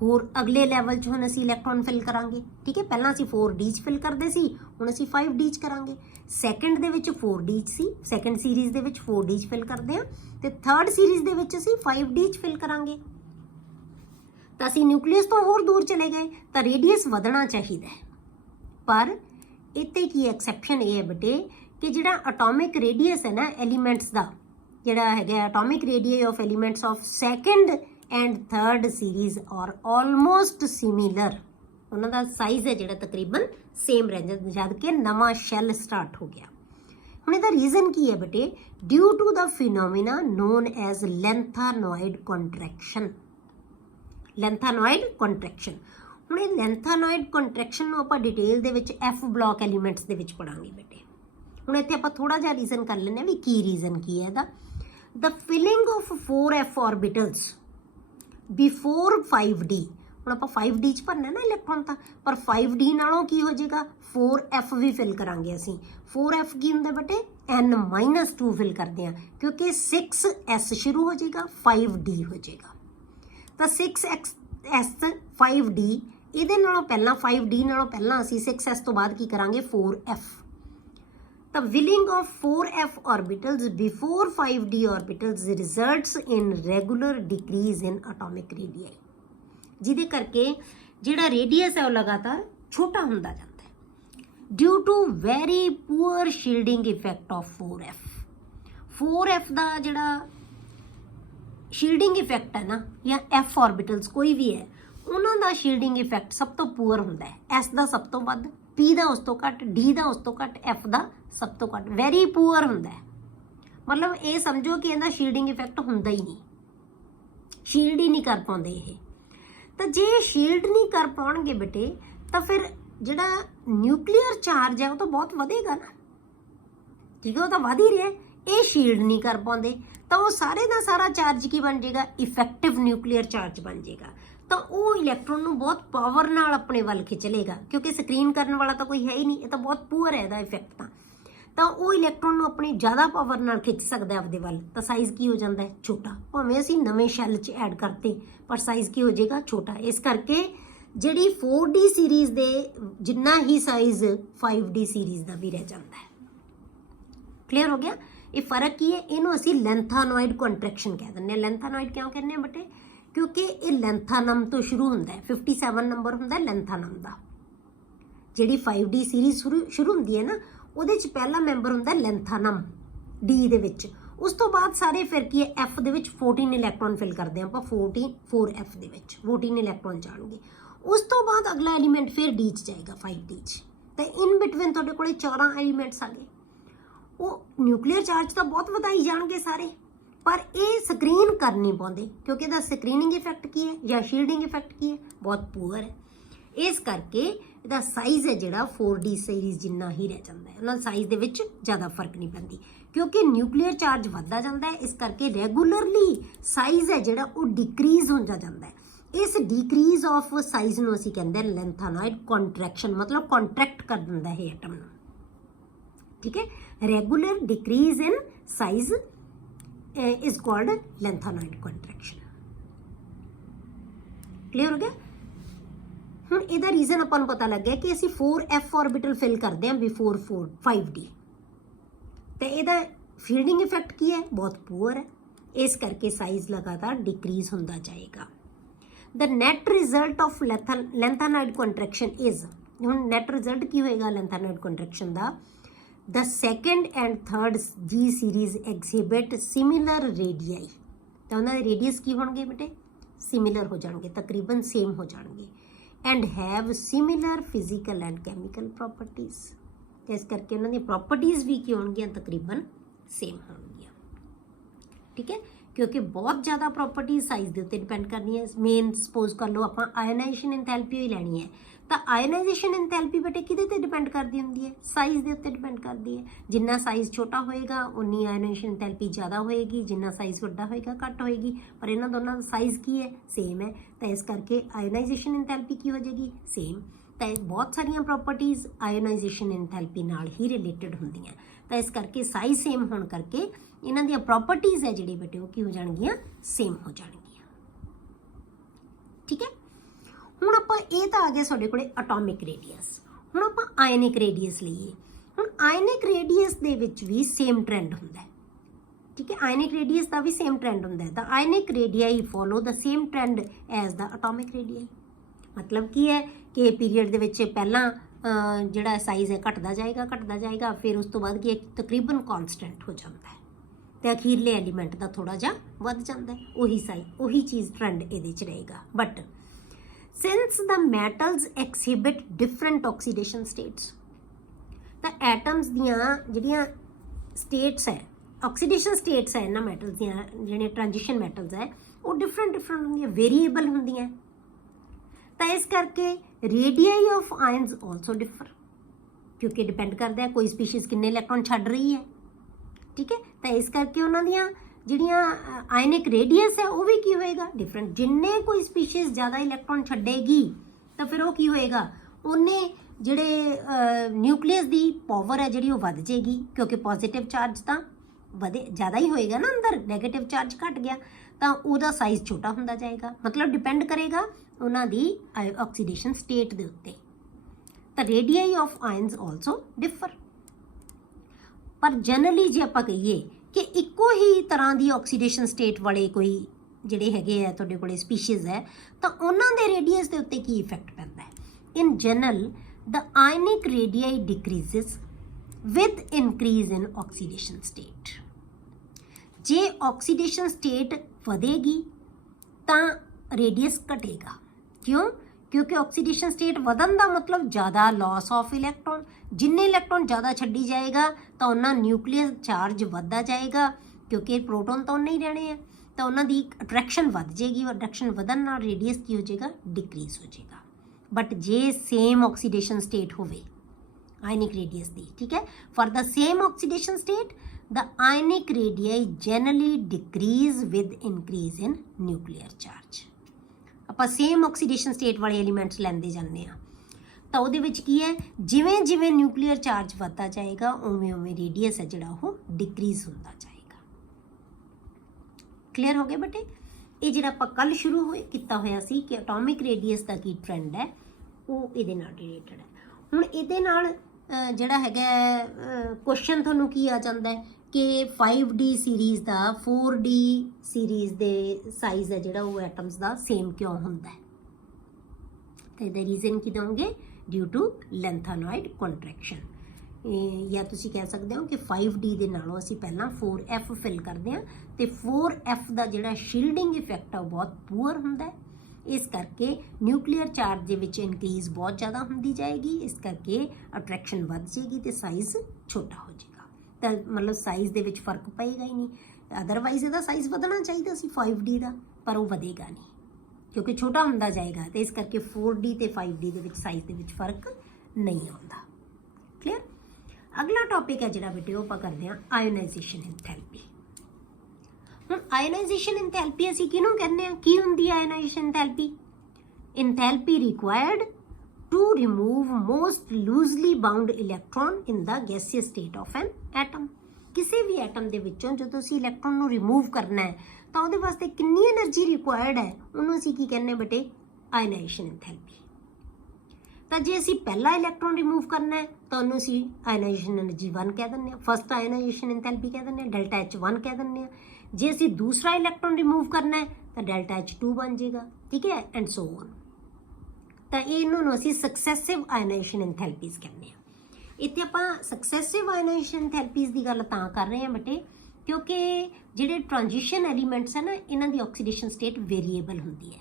ਹੋਰ ਅਗਲੇ ਲੈਵਲ 'ਚ ਹੁਣ ਅਸੀਂ ਇਲੈਕਟ੍ਰੋਨ ਫਿਲ ਕਰਾਂਗੇ। ਠੀਕ ਹੈ, ਪਹਿਲਾਂ ਅਸੀਂ 4D 'ਚ ਫਿਲ ਕਰਦੇ ਸੀ, ਹੁਣ ਅਸੀਂ 5D 'ਚ ਕਰਾਂਗੇ। ਸੈਕਿੰਡ ਦੇ ਵਿੱਚ 4D 'ਚ ਸੀ, ਸੈਕਿੰਡ ਸੀਰੀਜ਼ ਦੇ ਵਿੱਚ 4D 'ਚ ਫਿਲ ਕਰਦੇ ਹਾਂ, ਤੇ 3rd ਸੀਰੀਜ਼ ਦੇ ਵਿੱਚ ਅਸੀਂ 5D 'ਚ ਫਿਲ ਕਰਾਂਗੇ। ਤਾਂ ਅਸੀਂ ਨਿਊਕਲੀਅਸ ਤੋਂ ਹੋਰ ਦੂਰ ਚਲੇ ਗਏ, ਤਾਂ ਰੇਡੀਅਸ ਵਧਣਾ ਚਾਹੀਦਾ ਹੈ। ਪਰ ਇੱਥੇ ਕੀ ਐਕਸੈਪਸ਼ਨ ਇਹ ਹੈ ਬੇਟੇ ਕਿ ਜਿਹੜਾ ਐਟੋਮਿਕ ਰੇਡੀਅਸ ਹੈ ਨਾ ਐਲੀਮੈਂਟਸ ਦਾ, ਜਿਹੜਾ ਹੈਗਾ atomic radii of elements of second and 3rd series are almost similar. ਉਹਨਾਂ ਦਾ ਸਾਈਜ਼ ਹੈ ਜਿਹੜਾ ਤਕਰੀਬਨ ਸੇਮ ਰਹਿ ਜਾਂਦਾ ਜਦ ਕਿ ਨਵਾਂ ਸ਼ੈਲ ਸਟਾਰਟ ਹੋ ਗਿਆ। ਹੁਣ ਇਹਦਾ ਰੀਜ਼ਨ ਕੀ ਹੈ ਬੇਟੇ, due to the phenomena known as lanthanoid contraction. Lanthanoid contraction, ਹੁਣ ਇਹ ਲੈਂਥਾਨੋਇਡ ਕੰਟਰੈਕਸ਼ਨ ਨੂੰ ਆਪਾਂ ਡਿਟੇਲ ਦੇ ਵਿੱਚ F ਬਲੌਕ ਐਲੀਮੈਂਟਸ ਦੇ ਵਿੱਚ ਪੜਾਂਗੇ ਬੇਟੇ। ਹੁਣ ਇੱਥੇ ਆਪਾਂ ਥੋੜਾ ਜਿਹਾ ਰੀਜ਼ਨ ਕਰ ਲੈਂਦੇ ਹਾਂ ਵੀ ਕੀ ਰੀਜ਼ਨ ਕੀ ਹੈ ਇਹਦਾ। The filling of 4f orbitals before 5d, ਹੁਣ ਆਪਾਂ 5d 'ਚ ਭਰਨਾ ਨਾ ਇਲੈਕਟ੍ਰੋਨ ਤਾਂ, ਪਰ 5d ਨਾਲੋਂ ਕੀ ਹੋ ਜਾਏਗਾ 4f ਵੀ ਫਿਲ ਕਰਾਂਗੇ ਅਸੀਂ। 4f ਕੀ ਹੁੰਦਾ ਬੇਟੇ n-2 ਫਿਲ ਕਰਦੇ ਹਾਂ, ਕਿਉਂਕਿ 6s ਸ਼ੁਰੂ ਹੋ ਜਾਏਗਾ 5d ਹੋ ਜਾਏਗਾ। ਤਾਂ 6s 5d ਇਹਦੇ ਨਾਲੋਂ ਪਹਿਲਾਂ 5d ਨਾਲੋਂ ਪਹਿਲਾਂ ਅਸੀਂ 6s ਤੋਂ ਬਾਅਦ ਕੀ ਕਰਾਂਗੇ 4f। The filling of 4f orbitals before 5d orbitals results in regular decrease in atomic radii, ਜਿਹਦੇ ਕਰਕੇ ਜਿਹੜਾ ਰੇਡੀਅਸ ਹੈ ਉਹ ਲਗਾਤਾਰ ਛੋਟਾ ਹੁੰਦਾ ਜਾਂਦਾ ਹੈ due to very poor shielding effect of 4f। 4f ਦਾ ਜਿਹੜਾ shielding effect ਹੈ ਨਾ ਜਾਂ f orbitals ਕੋਈ ਵੀ ਹੈ, ਉਹਨਾਂ ਦਾ shielding effect ਸਭ ਤੋਂ ਪੂਅਰ ਹੁੰਦਾ ਹੈ। s ਦਾ ਸਭ ਤੋਂ ਵੱਧ, p ਦਾ ਉਸ ਤੋਂ ਘੱਟ, d ਦਾ ਉਸ ਤੋਂ ਘੱਟ, f ਦਾ ਸਭ ਤੋਂ ਘੱਟ, ਵੈਰੀ ਪੂਅਰ ਹੁੰਦਾ ਹੈ। ਮਤਲਬ ਇਹ ਸਮਝੋ ਕਿ ਇਹਦਾ ਸ਼ੀਲਡਿੰਗ ਇਫੈਕਟ ਹੁੰਦਾ ਹੀ ਨਹੀਂ, ਸ਼ੀਲਡ ਹੀ ਨਹੀਂ ਕਰ ਪਾਉਂਦੇ ਇਹ। ਤਾਂ ਜੇ ਸ਼ੀਲਡ ਨਹੀਂ ਕਰ ਪਾਉਣਗੇ ਬੇਟੇ ਤਾਂ ਫਿਰ ਜਿਹੜਾ ਨਿਊਕਲੀਅਰ ਚਾਰਜ ਹੈ ਉਹ ਤਾਂ ਬਹੁਤ ਵਧੇਗਾ ਨਾ, ਠੀਕ ਹੈ, ਉਹ ਤਾਂ ਵਧ ਹੀ ਰਿਹਾ। ਇਹ ਸ਼ੀਲਡ ਨਹੀਂ ਕਰ ਪਾਉਂਦੇ ਤਾਂ ਉਹ ਸਾਰੇ ਦਾ ਸਾਰਾ ਚਾਰਜ ਕੀ ਬਣ ਜਾਏਗਾ ਇਫੈਕਟਿਵ ਨਿਊਕਲੀਅਰ ਚਾਰਜ ਬਣ ਜਾਏਗਾ। ਤਾਂ ਉਹ ਇਲੈਕਟ੍ਰੋਨ ਨੂੰ ਬਹੁਤ ਪਾਵਰ ਨਾਲ ਆਪਣੇ ਵੱਲ ਖਿੱਚ ਲੇਗਾ, ਕਿਉਂਕਿ ਸਕਰੀਨ ਕਰਨ ਵਾਲਾ ਤਾਂ ਕੋਈ ਹੈ ਹੀ ਨਹੀਂ, ਇਹ ਤਾਂ ਬਹੁਤ ਪੂਅਰ ਹੈ ਇਹਦਾ ਇਫੈਕਟ। ਤਾਂ ਉਹ ਇਲੈਕਟ੍ਰੋਨ ਨੂੰ ਆਪਣੀ ਜ਼ਿਆਦਾ ਪਾਵਰ ਨਾਲ ਖਿੱਚ ਸਕਦਾ ਆਪਦੇ ਵੱਲ, ਤਾਂ ਸਾਈਜ਼ ਕੀ ਹੋ ਜਾਂਦਾ ਹੈ ਛੋਟਾ। ਭਾਵੇਂ ਅਸੀਂ ਨਵੇਂ ਸ਼ੈੱਲ 'ਚ ਐਡ ਕਰਤੇ ਪਰ ਸਾਈਜ਼ ਕੀ ਹੋ ਜਾਏਗਾ ਛੋਟਾ। ਇਸ ਕਰਕੇ ਜਿਹੜੀ 4d ਸੀਰੀਜ਼ ਦੇ ਜਿੰਨਾ ਹੀ ਸਾਈਜ਼ 5d ਸੀਰੀਜ਼ ਦਾ ਵੀ ਰਹਿ ਜਾਂਦਾ ਹੈ। ਕਲੀਅਰ ਹੋ ਗਿਆ? ਇਹ ਫਰਕ ਕੀ ਹੈ, ਇਹਨੂੰ ਅਸੀਂ ਲੈਂਥਾਨੋਇਡ ਕੰਟਰੈਕਸ਼ਨ ਕਹਿ ਦਿੰਦੇ ਹਾਂ। ਲੈਂਥਾਨੋਇਡ ਕਿਉਂ ਕਹਿੰਦੇ ਹਾਂ ਬੇਟੇ? ਕਿਉਂਕਿ ਇਹ ਲੈਂਥਾਨਮ ਤੋਂ ਸ਼ੁਰੂ ਹੁੰਦਾ ਹੈ, 57 ਨੰਬਰ ਹੁੰਦਾ ਲੈਂਥਾਨਮ ਦਾ। ਜਿਹੜੀ 5d ਸੀਰੀਜ਼ ਸ਼ੁਰੂ ਹੁੰਦੀ ਹੈ ਨਾ, ਉਹਦੇ 'ਚ ਪਹਿਲਾ ਮੈਂਬਰ ਹੁੰਦਾ ਲੈਂਥਾਨਮ d ਦੇ ਵਿੱਚ। ਉਸ ਤੋਂ ਬਾਅਦ ਸਾਰੇ ਫਿਰ ਕੀ ਹੈ f ਦੇ ਵਿੱਚ 14 ਇਲੈਕਟ੍ਰੋਨ ਫਿਲ ਕਰਦੇ ਹਾਂ ਆਪਾਂ, 4f ਦੇ ਵਿੱਚ 14 ਇਲੈਕਟ੍ਰੋਨ ਜਾਣਗੇ। ਉਸ ਤੋਂ ਬਾਅਦ ਅਗਲਾ ਐਲੀਮੈਂਟ ਫਿਰ d 'ਚ ਜਾਏਗਾ 5d 'ਚ। ਤਾਂ ਇਨ ਬਿਟਵੀਨ ਤੁਹਾਡੇ ਕੋਲੇ 14 ਐਲੀਮੈਂਟਸ ਆ ਗਏ। ਉਹ ਨਿਊਕਲੀਅਰ ਚਾਰਜ ਤਾਂ ਬਹੁਤ ਵਧਾਈ ਜਾਣਗੇ ਸਾਰੇ, ਪਰ ਇਹ ਸਕਰੀਨ ਕਰ ਨਹੀਂ ਪਾਉਂਦੇ ਕਿਉਂਕਿ ਇਹਦਾ ਸਕਰੀਨਿੰਗ ਇਫੈਕਟ ਕੀ ਹੈ ਜਾਂ ਸ਼ੀਲਡਿੰਗ ਇਫੈਕਟ ਕੀ ਹੈ, ਬਹੁਤ ਪੂਅਰ ਹੈ। ਇਸ ਕਰਕੇ ਇਹਦਾ ਸਾਈਜ਼ ਹੈ ਜਿਹੜਾ 4d ਸੀਰੀਜ਼ ਜਿੰਨਾ ਹੀ ਰਹਿ ਜਾਂਦਾ ਹੈ, ਉਹਨਾਂ ਸਾਈਜ਼ ਦੇ ਵਿੱਚ ਜ਼ਿਆਦਾ ਫਰਕ ਨਹੀਂ ਪੈਂਦੀ ਕਿਉਂਕਿ ਨਿਊਕਲੀਅਰ ਚਾਰਜ ਵੱਧਦਾ ਜਾਂਦਾ ਹੈ। ਇਸ ਕਰਕੇ ਰੈਗੂਲਰਲੀ ਸਾਈਜ਼ ਹੈ ਜਿਹੜਾ ਉਹ ਡਿਕਰੀਜ਼ ਹੁੰਦਾ ਜਾਂਦਾ ਹੈ। ਇਸ ਡਿਕਰੀਜ਼ ਆਫ ਸਾਈਜ਼ ਨੂੰ ਅਸੀਂ ਕਹਿੰਦੇ ਹਾਂ ਲੈਂਥਾਨੋਇਡ ਕੰਟਰੈਕਸ਼ਨ, ਮਤਲਬ ਕੰਟਰੈਕਟ ਕਰ ਦਿੰਦਾ ਹੈ ਐਟਮ ਨੂੰ, ਠੀਕ ਹੈ। Regular decrease in size is called lengthanoid contraction। Clear ਹੋ ਗਿਆ? ਹੁਣ ਇਹਦਾ ਰੀਜ਼ਨ ਆਪਾਂ ਨੂੰ ਪਤਾ ਲੱਗ ਗਿਆ ਕਿ ਅਸੀਂ 4f ऑर्बिटल ਫਿਲ ਕਰਦੇ ਹਾਂ ਬਿਫੋਰ 5d, ਤੇ ਇਹਦਾ ਫੀਲਡਿੰਗ ਇਫੈਕਟ ਕੀ ਹੈ, ਬਹੁਤ ਪੂਅਰ ਹੈ। ਇਸ ਕਰਕੇ ਸਾਈਜ਼ ਲਗਾਤਾਰ ਡਿਕਰੀਜ਼ ਹੁੰਦਾ ਜਾਏਗਾ। The net result of lanthanoid contraction is, ਹੁਣ ਨੈਟ ਰਿਜ਼ਲਟ ਕੀ ਹੋਏਗਾ ਲੈਂਥਾਨੋਇਡ ਕੰਟਰੈਕਸ਼ਨ ਦਾ? The second and third G series exhibit similar radii। ਤਾਂ ਉਹਨਾਂ ਦੇ ਰੇਡੀਅਸ ਕੀ ਹੋਣਗੇ ਬੇਟੇ? ਸਿਮਿਲਰ ਹੋ ਜਾਣਗੇ, ਤਕਰੀਬਨ ਸੇਮ ਹੋ ਜਾਣਗੇ। And have similar physical and chemical properties. ਇਸ ਕਰਕੇ ਉਹਨਾਂ ਦੀਆਂ ਪ੍ਰੋਪਰਟੀਜ਼ ਵੀ ਕੀ ਹੋਣਗੀਆਂ? ਤਕਰੀਬਨ ਸੇਮ ਹੋਣਗੀਆਂ, ਠੀਕ ਹੈ। ਕਿਉਂਕਿ ਬਹੁਤ ਜ਼ਿਆਦਾ ਪ੍ਰੋਪਰਟੀਜ਼ ਸਾਈਜ਼ ਦੇ ਉੱਤੇ ਡਿਪੈਂਡ ਕਰਦੀਆਂ। ਮੇਨ ਸਪੋਜ਼ ਕਰ ਲਓ ਆਪਾਂ ਆਇਨਾਈਜੇਸ਼ਨ ਇੰਥੈਲਪੀ ਹੀ ਲੈਣੀ ਹੈ, ਤਾਂ ਆਇਨਾਈਜੇਸ਼ਨ ਇੰਥੈਲਪੀ ਬੇਟੇ ਕਿਹਦੇ ਤੇ ਡਿਪੈਂਡ ਕਰਦੀ ਹੁੰਦੀ ਹੈ? ਸਾਈਜ਼ ਦੇ ਉੱਤੇ ਡਿਪੈਂਡ ਕਰਦੀ ਹੈ। ਜਿੰਨਾ ਸਾਈਜ਼ ਛੋਟਾ ਹੋਏਗਾ ਉਨੀ ਆਇਨਾਈਜੇਸ਼ਨ ਇੰਥੈਲਪੀ ਜ਼ਿਆਦਾ ਹੋਏਗੀ, ਜਿੰਨਾ ਸਾਈਜ਼ ਵੱਡਾ ਹੋਏਗਾ ਘੱਟ ਹੋਏਗੀ, ਪਰ ਇਹਨਾਂ ਦੋਨਾਂ ਦਾ ਸਾਈਜ਼ ਕੀ ਹੈ? ਸੇਮ ਹੈ। ਤਾਂ ਇਸ ਕਰਕੇ ਆਇਨਾਈਜੇਸ਼ਨ ਇੰਥੈਲਪੀ ਕੀ ਹੋ ਜਾਏਗੀ? ਸੇਮ। ਤਾਂ ਬਹੁਤ ਸਾਰੀਆਂ ਪ੍ਰੋਪਰਟੀਜ਼ ਆਇਨਾਈਜੇਸ਼ਨ ਇੰਥੈਲਪੀ ਨਾਲ ਹੀ ਰਿਲੇਟਡ ਹੁੰਦੀਆਂ। ਤਾਂ ਇਸ ਕਰਕੇ ਸਾਈਜ਼ ਸੇਮ ਹੋਣ ਕਰਕੇ ਇਹਨਾਂ ਦੀਆਂ ਪ੍ਰੋਪਰਟੀਜ਼ ਹੈ ਜਿਹੜੀ ਬੇਟੇ ਉਹ ਕੀ ਹੋ ਜਾਣਗੀਆਂ? ਸੇਮ ਹੋ ਜਾਣਗੀਆਂ, ਠੀਕ ਹੈ। ਹੁਣ ਆਪਾਂ ਇਹ ਤਾਂ ਆ ਗਿਆ ਸਾਡੇ ਕੋਲੇ ਐਟੋਮਿਕ ਰੇਡੀਅਸ। ਹੁਣ ਆਪਾਂ ਆਇਨਿਕ ਰੇਡੀਅਸ ਲਈਏ। ਹੁਣ ਆਇਨਿਕ ਰੇਡੀਅਸ ਦੇ ਵਿੱਚ ਵੀ ਸੇਮ ਟ੍ਰੈਂਡ ਹੁੰਦਾ ਹੈ, ਠੀਕ ਹੈ। ਆਇਨਿਕ ਰੇਡੀਅਸ ਦਾ ਵੀ ਸੇਮ ਟ੍ਰੈਂਡ ਹੁੰਦਾ ਹੈ। ਤਾਂ ionic radii follow the same trend as the atomic radii. ਮਤਲਬ ਕੀ ਹੈ ਕਿ ਪੀਰੀਅਡ ਦੇ ਵਿੱਚ ਪਹਿਲਾਂ ਜਿਹੜਾ ਸਾਈਜ਼ ਹੈ ਘਟਦਾ ਜਾਏਗਾ, ਫਿਰ ਉਸ ਤੋਂ ਬਾਅਦ ਕੀ ਤਕਰੀਬਨ ਕਾਂਸਟੈਂਟ ਹੋ ਜਾਂਦਾ ਹੈ, ਤੇ ਅਖੀਰਲੇ ਐਲੀਮੈਂਟ ਦਾ ਥੋੜਾ ਜਿਹਾ ਵੱਧ ਜਾਂਦਾ ਹੈ। ਉਹੀ ਚੀਜ਼ ਟ੍ਰੈਂਡ ਇਹਦੇ 'ਚ ਰਹੇਗਾ। But since the metals exhibit different oxidation states, ਤਾਂ ਐਟਮਸ ਦੀਆਂ ਜਿਹੜੀਆਂ ਸਟੇਟਸ ਹੈ, ਆਕਸੀਡੇਸ਼ਨ ਸਟੇਟਸ ਹੈ ਇਹਨਾਂ ਮੈਟਲਸ ਦੀਆਂ, ਜਿਹੜੀਆਂ ਟ੍ਰਾਂਜੀਸ਼ਨ ਮੈਟਲਸ ਹੈ ਉਹ ਡਿਫਰੈਂਟ ਹੁੰਦੀਆਂ, ਵੇਰੀਏਬਲ ਹੁੰਦੀਆਂ। ਤਾਂ ਇਸ ਕਰਕੇ ਰੇਡੀਆਈ ਆਫ ਆਇਨਸ ਆਲਸੋ ਡਿਫਰ, क्योंकि डिपेंड करता है कोई स्पीशीज़ किन्ने इलैक्ट्रॉन छड्ड रही है, ठीक है। तो इस करके उन्हां दियां ਜਿਹੜੀਆਂ आयनिक रेडियस है वो भी की होएगा डिफरेंट। जिन्ने कोई स्पीशीज़ ज़्यादा इलैक्ट्रॉन छड्डेगी तो फिर वो की होएगा, उन्ने ਜਿਹੜੇ ਨਿਊਕਲੀਅਸ ਦੀ ਪਾਵਰ ਹੈ ਜਿਹੜੀ ਉਹ ਵੱਧ ਜਾਏਗੀ, ਕਿਉਂਕਿ ਪੋਜ਼ਿਟਿਵ ਚਾਰਜ ਤਾਂ ਵਧੇ ਜ਼ਿਆਦਾ ਹੀ ਹੋਏਗਾ ਨਾ, ਅੰਦਰ ਨੈਗੇਟਿਵ ਚਾਰਜ ਘਟ ਗਿਆ ਤਾਂ ਉਹਦਾ ਸਾਈਜ਼ ਛੋਟਾ ਹੁੰਦਾ ਜਾਏਗਾ। ਮਤਲਬ ਡਿਪੈਂਡ ਕਰੇਗਾ ਉਹਨਾਂ ਦੀ ਆਕਸੀਡੇਸ਼ਨ ਸਟੇਟ ਦੇ ਉੱਤੇ। ਤਾਂ ਰੇਡੀਆਈ ਆਫ ਆਇਨਸ ਆਲਸੋ ਡਿਫਰ। ਪਰ ਜਨਰਲੀ ਜੇ ਆਪਾਂ ਕਹੀਏ ਕਿ ਇੱਕੋ ਹੀ ਤਰ੍ਹਾਂ ਦੀ ਆਕਸੀਡੇਸ਼ਨ ਸਟੇਟ ਵਾਲੇ ਕੋਈ ਜਿਹੜੇ ਹੈਗੇ ਆ ਤੁਹਾਡੇ ਕੋਲੇ ਸਪੀਸ਼ੀਜ਼ ਹੈ, ਤਾਂ ਉਹਨਾਂ ਦੇ ਰੇਡੀਅਸ ਦੇ ਉੱਤੇ ਕੀ ਇਫੈਕਟ ਪੈਂਦਾ ਹੈ? In general the ionic radii decreases with increase in oxidation state। ਜੇ oxidation state ਵਧੇਗੀ ਤਾਂ radius ਘਟੇਗਾ। ਕਿਉਂ? ਕਿਉਂਕਿ oxidation state ਵਧਣ ਦਾ ਮਤਲਬ ਜ਼ਿਆਦਾ loss of electron। ਜਿੰਨੇ ਇਲੈਕਟ੍ਰੋਨ ਜ਼ਿਆਦਾ ਛੱਡੀ ਜਾਏਗਾ ਤਾਂ ਉਹਨਾਂ ਨਿਊਕਲੀਅਸ ਚਾਰਜ ਵੱਧਦਾ ਜਾਏਗਾ, ਕਿਉਂਕਿ ਪ੍ਰੋਟੋਨ ਤਾਂ ਉਨੇ ਹੀ ਰਹਿਣੇ ਆ, ਤਾਂ ਉਹਨਾਂ ਦੀ ਅਟਰੈਕਸ਼ਨ ਵੱਧ ਜਾਏਗੀ। ਅਟਰੈਕਸ਼ਨ ਵਧਣ ਨਾਲ ਰੇਡੀਅਸ ਕੀ ਹੋ ਜਾਏਗਾ? ਡਿਕਰੀਜ਼ ਹੋ ਜਾਏਗਾ। But J same oxidation state होवे आयनिक रेडियस दी, ठीक है, for the same oxidation state the ionic radii generally decrease with increase in nuclear charge. ਆਪਾਂ सेम ऑक्सीडेशन स्टेट वाले एलीमेंट्स ਲੈਂਦੇ ਜਾਂਦੇ ਆ ਤਾਂ ਉਹਦੇ ਵਿੱਚ ਕੀ ਹੈ, ਜਿਵੇਂ ਜਿਵੇਂ ਨਿਊਕਲੀਅਰ ਚਾਰਜ ਵੱਧਦਾ ਜਾਏਗਾ ਉਵੇਂ ਉਵੇਂ ਰੇਡੀਅਸ ਹੈ ਜਿਹੜਾ ਉਹ ਡਿਕਰੀਜ਼ ਹੁੰਦਾ ਜਾਏਗਾ। ਕਲੀਅਰ ਹੋ ਗਿਆ ਬੇਟੇ? ਇਹ ਜਿਹੜਾ ਆਪਾਂ ਕੱਲ ਸ਼ੁਰੂ ਕੀਤਾ ਹੋਇਆ ਸੀ ਕਿ ਐਟੋਮਿਕ ਰੇਡੀਅਸ ਦਾ ਕੀ ਟ੍ਰੈਂਡ ਹੈ, ਉਹ ਇਹਦੇ ਨਾਲ ਰਿਲੇਟਡ ਹੈ। ਹੁਣ ਇਹਦੇ ਨਾਲ ਜਿਹੜਾ ਹੈਗਾ ਕੁਐਸਚਨ ਤੁਹਾਨੂੰ ਕੀ ਆ ਜਾਂਦਾ ਹੈ ਕਿ 5D ਸੀਰੀਜ਼ ਦਾ 4D ਸੀਰੀਜ਼ ਦੇ ਸਾਈਜ਼ ਹੈ ਜਿਹੜਾ ਉਹ ਐਟਮਸ ਦਾ ਸੇਮ ਕਿਉਂ ਹੁੰਦਾ ਹੈ? ਤੇ ਇਹਦਾ ਰੀਜ਼ਨ ਕੀ ਦਵਾਂਗੇ? Due to lanthanoid contraction. ਜਾਂ ਤੁਸੀਂ ਕਹਿ ਸਕਦੇ ਹੋ ਕਿ 5D ਦੇ ਨਾਲੋਂ ਅਸੀਂ ਪਹਿਲਾਂ 4F ਫਿਲ ਕਰਦੇ ਹਾਂ ਤੇ 4F ਦਾ ਜਿਹੜਾ ਸ਼ੀਲਡਿੰਗ ਇਫੈਕਟ ਆ ਉਹ ਬਹੁਤ ਪੂਅਰ ਹੁੰਦਾ ਹੈ। ਇਸ ਕਰਕੇ ਨਿਊਕਲੀਅਰ ਚਾਰਜ ਦੇ ਵਿੱਚ ਇਨਕਰੀਜ਼ ਬਹੁਤ ਜ਼ਿਆਦਾ ਹੁੰਦੀ ਜਾਏਗੀ, ਇਸ ਕਰਕੇ ਅਟਰੈਕਸ਼ਨ ਵੱਧ ਜਾਏਗੀ ਤੇ ਸਾਈਜ਼ ਛੋਟਾ ਹੋ ਜਾਏਗਾ। ਤਾਂ ਮਤਲਬ ਸਾਈਜ਼ ਦੇ ਵਿੱਚ ਫਰਕ ਪਏਗਾ ਹੀ ਨਹੀਂ। ਅਦਰਵਾਈਜ਼ ਇਹਦਾ ਸਾਈਜ਼ ਵਧਣਾ ਚਾਹੀਦਾ ਸੀ 5D ਦਾ, ਪਰ ਉਹ ਵਧੇਗਾ ਨਹੀਂ ਕਿਉਂਕਿ ਛੋਟਾ ਹੁੰਦਾ ਜਾਏਗਾ। ਤੇ ਇਸ ਕਰਕੇ 4D ਤੇ 5D ਦੇ ਵਿੱਚ ਸਾਈਜ਼ ਦੇ ਵਿੱਚ ਫਰਕ ਨਹੀਂ ਆਉਂਦਾ। ਕਲੀਅਰ? ਅਗਲਾ ਟੌਪਿਕ ਹੈ ਜਿਹੜਾ ਬੇਟੇ ਉਹ ਆਪਾਂ ਕਰਦੇ ਹਾਂ ਆਇਓਨਾਈਜੇਸ਼ਨ ਇੰਥੈਲਪੀ। ਹੁਣ ਆਇਓਨਾਈਜੇਸ਼ਨ ਇੰਥੈਲਪੀ ਅਸੀਂ ਕਿਹਨੂੰ ਕਹਿੰਦੇ ਆ? ਕੀ ਹੁੰਦੀ ਹੈ ionization enthalpy? Enthalpy required to remove most loosely bound electron in the gaseous state of an atom. ਕਿਸੇ ਵੀ ਐਟਮ ਦੇ ਵਿੱਚੋਂ ਜਦੋਂ ਅਸੀਂ ਇਲੈਕਟ੍ਰੋਨ ਨੂੰ ਰਿਮੂਵ ਕਰਨਾ ਹੈ ਤਾਂ ਉਹਦੇ ਵਾਸਤੇ ਕਿੰਨੀ એનર્ਜੀ ਰਿਕੁਆਇਰਡ ਹੈ ਉਹਨੂੰ ਅਸੀਂ ਕੀ ਕਹਿੰਦੇ ਬੇਟੇ? ਆਇਓਨਾਈਜੇਸ਼ਨ ਇੰਥੈਲਪੀ। ਤਾਂ ਜੇ ਅਸੀਂ ਪਹਿਲਾ ਇਲੈਕਟ੍ਰੋਨ ਰਿਮੂਵ ਕਰਨਾ ਹੈ ਤਾਂ ਉਹਨੂੰ ਅਸੀਂ ਆਇਓਨਾਈਜੇਸ਼ਨ એનર્ਜੀ 1 ਕਹਿ ਦਿੰਦੇ ਹਾਂ, ਫਸਟ ਆਇਓਨਾਈਜੇਸ਼ਨ ਇੰਥੈਲਪੀ ਕਹਿ ਦਿੰਦੇ ਹਾਂ, ਡੈਲਟਾ H1 ਕਹਿ ਦਿੰਦੇ ਹਾਂ। ਜੇ ਅਸੀਂ ਦੂਸਰਾ ਇਲੈਕਟ੍ਰੋਨ ਰਿਮੂਵ ਕਰਨਾ ਹੈ ਤਾਂ ਡੈਲਟਾ H2 ਬਣ ਜਾਏਗਾ, ਠੀਕ ਹੈ, ਐਂਡ ਸੋ ਔਨ। ਤਾਂ ਇਹਨਾਂ ਨੂੰ ਅਸੀਂ ਸਕਸੈਸਿਵ ਆਇਓਨਾਈਜੇਸ਼ਨ ਇੰਥੈਲਪੀਜ਼ ਕਹਿੰਦੇ ਹਾਂ। ਇੱਥੇ ਆਪਾਂ ਸਕਸੈਸਿਵ ਆਇਓਨਾਈਜੇਸ਼ਨ ਇੰਥੈਲਪੀਜ਼ ਦੀ ਗੱਲ ਤਾਂ ਕਰ ਰਹੇ ਹਾਂ ਬੇਟੇ ਕਿਉਂਕਿ ਜਿਹੜੇ ਟ੍ਰਾਂਜੀਸ਼ਨ ਐਲੀਮੈਂਟਸ ਹੈ ਨਾ ਇਹਨਾਂ ਦੀ ਆਕਸੀਡੇਸ਼ਨ ਸਟੇਟ ਵੇਰੀਏਬਲ ਹੁੰਦੀ ਹੈ।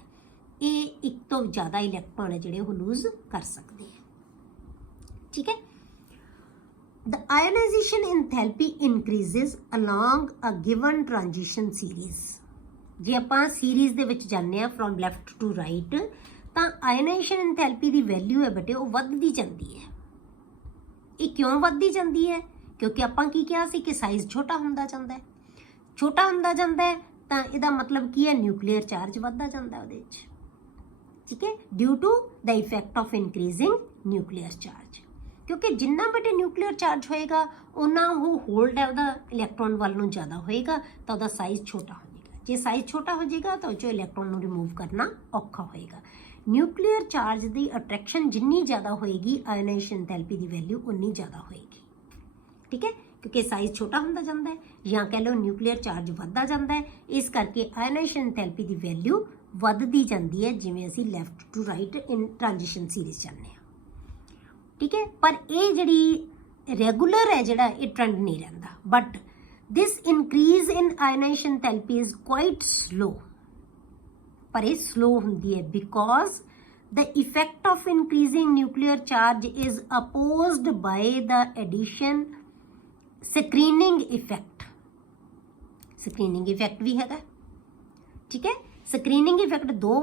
ਇਹ ਇੱਕ ਤੋਂ ਜ਼ਿਆਦਾ ਇਲੈਕਟ੍ਰੋਨ ਹੈ ਜਿਹੜੇ ਉਹ ਲੂਜ਼ ਕਰ ਸਕਦੇ ਹੈ, ਠੀਕ ਹੈ। The ionization enthalpy increases along a given transition series। ਜੇ ਆਪਾਂ ਸੀਰੀਜ਼ ਦੇ ਵਿੱਚ ਜਾਂਦੇ ਹਾਂ ਫਰੋਮ ਲੈਫਟ ਟੂ ਰਾਈਟ ਤਾਂ ਆਇਓਨਾਈਜੇਸ਼ਨ ਇੰਥੈਲਪੀ ਦੀ ਵੈਲਿਊ ਹੈ ਬੇਟੇ ਉਹ ਵੱਧਦੀ ਜਾਂਦੀ ਹੈ। ਇਹ ਕਿਉਂ ਵੱਧਦੀ ਜਾਂਦੀ ਹੈ? ਕਿਉਂਕਿ ਆਪਾਂ ਕੀ ਕਿਹਾ ਸੀ ਕਿ ਸਾਈਜ਼ ਛੋਟਾ ਹੁੰਦਾ ਜਾਂਦਾ ਹੈ। ਛੋਟਾ ਹੁੰਦਾ ਜਾਂਦਾ ਹੈ ਤਾਂ ਇਹਦਾ ਮਤਲਬ ਕੀ ਹੈ? ਨਿਊਕਲੀਅਰ ਚਾਰਜ ਵੱਧਦਾ ਜਾਂਦਾ ਉਹਦੇ ਵਿੱਚ, ਠੀਕ ਹੈ, due to the effect of increasing nuclear charge. ਕਿਉਂਕਿ ਜਿੰਨਾ ਬੇਟੇ ਨਿਊਕਲੀਅਰ ਚਾਰਜ ਹੋਏਗਾ ਉਹਨਾਂ ਉਹ ਹੋਲਡ ਹੈ ਉਹਦਾ ਇਲੈਕਟ੍ਰੋਨ ਵੱਲ ਨੂੰ ਜ਼ਿਆਦਾ ਹੋਏਗਾ ਤਾਂ ਉਹਦਾ ਸਾਈਜ਼ ਛੋਟਾ ਹੋ ਜਾਏਗਾ। ਜੇ ਸਾਈਜ਼ ਛੋਟਾ ਹੋ ਜਾਏਗਾ ਤਾਂ ਉਹ 'ਚੋਂ ਇਲੈਕਟ੍ਰੋਨ ਨੂੰ ਰਿਮੂਵ ਕਰਨਾ ਔਖਾ ਹੋਏਗਾ। ਨਿਊਕਲੀਅਰ ਚਾਰਜ ਦੀ ਅਟਰੈਕਸ਼ਨ ਜਿੰਨੀ ਜ਼ਿਆਦਾ ਹੋਏਗੀ ਆਇਓਨਾਈਜੇਸ਼ਨ ਇੰਥੈਲਪੀ ਦੀ ਵੈਲਿਊ ਉਨੀ ਜ਼ਿਆਦਾ ਹੋਏਗੀ, ਠੀਕ ਹੈ, ਕਿਉਂਕਿ ਸਾਈਜ਼ ਛੋਟਾ ਹੁੰਦਾ ਜਾਂਦਾ ਹੈ ਜਾਂ ਕਹਿ ਲਓ ਨਿਊਕਲੀਅਰ ਚਾਰਜ ਵੱਧਦਾ ਜਾਂਦਾ ਹੈ। ਇਸ ਕਰਕੇ ਆਇਓਨਾਈਜੇਸ਼ਨ ਇੰਥੈਲਪੀ ਦੀ ਵੈਲਿਊ ਵੱਧਦੀ ਜਾਂਦੀ ਹੈ ਜਿਵੇਂ ਅਸੀਂ left to right in transition series ਜਾਂਦੇ ਹਾਂ, ਠੀਕ ਹੈ। ਪਰ ਇਹ ਜਿਹੜੀ ਰੈਗੂਲਰ ਹੈ ਜਿਹੜਾ ਇਹ ਟ੍ਰੈਂਡ ਨਹੀਂ ਰਹਿੰਦਾ। But this increase in ionization enthalpy is quite slow. ਪਰ ਇਹ ਸਲੋ ਹੁੰਦੀ ਹੈ because the effect of increasing nuclear charge is opposed by the addition screening effect। screening effect भी हैगा, ठीक है। screening effect दो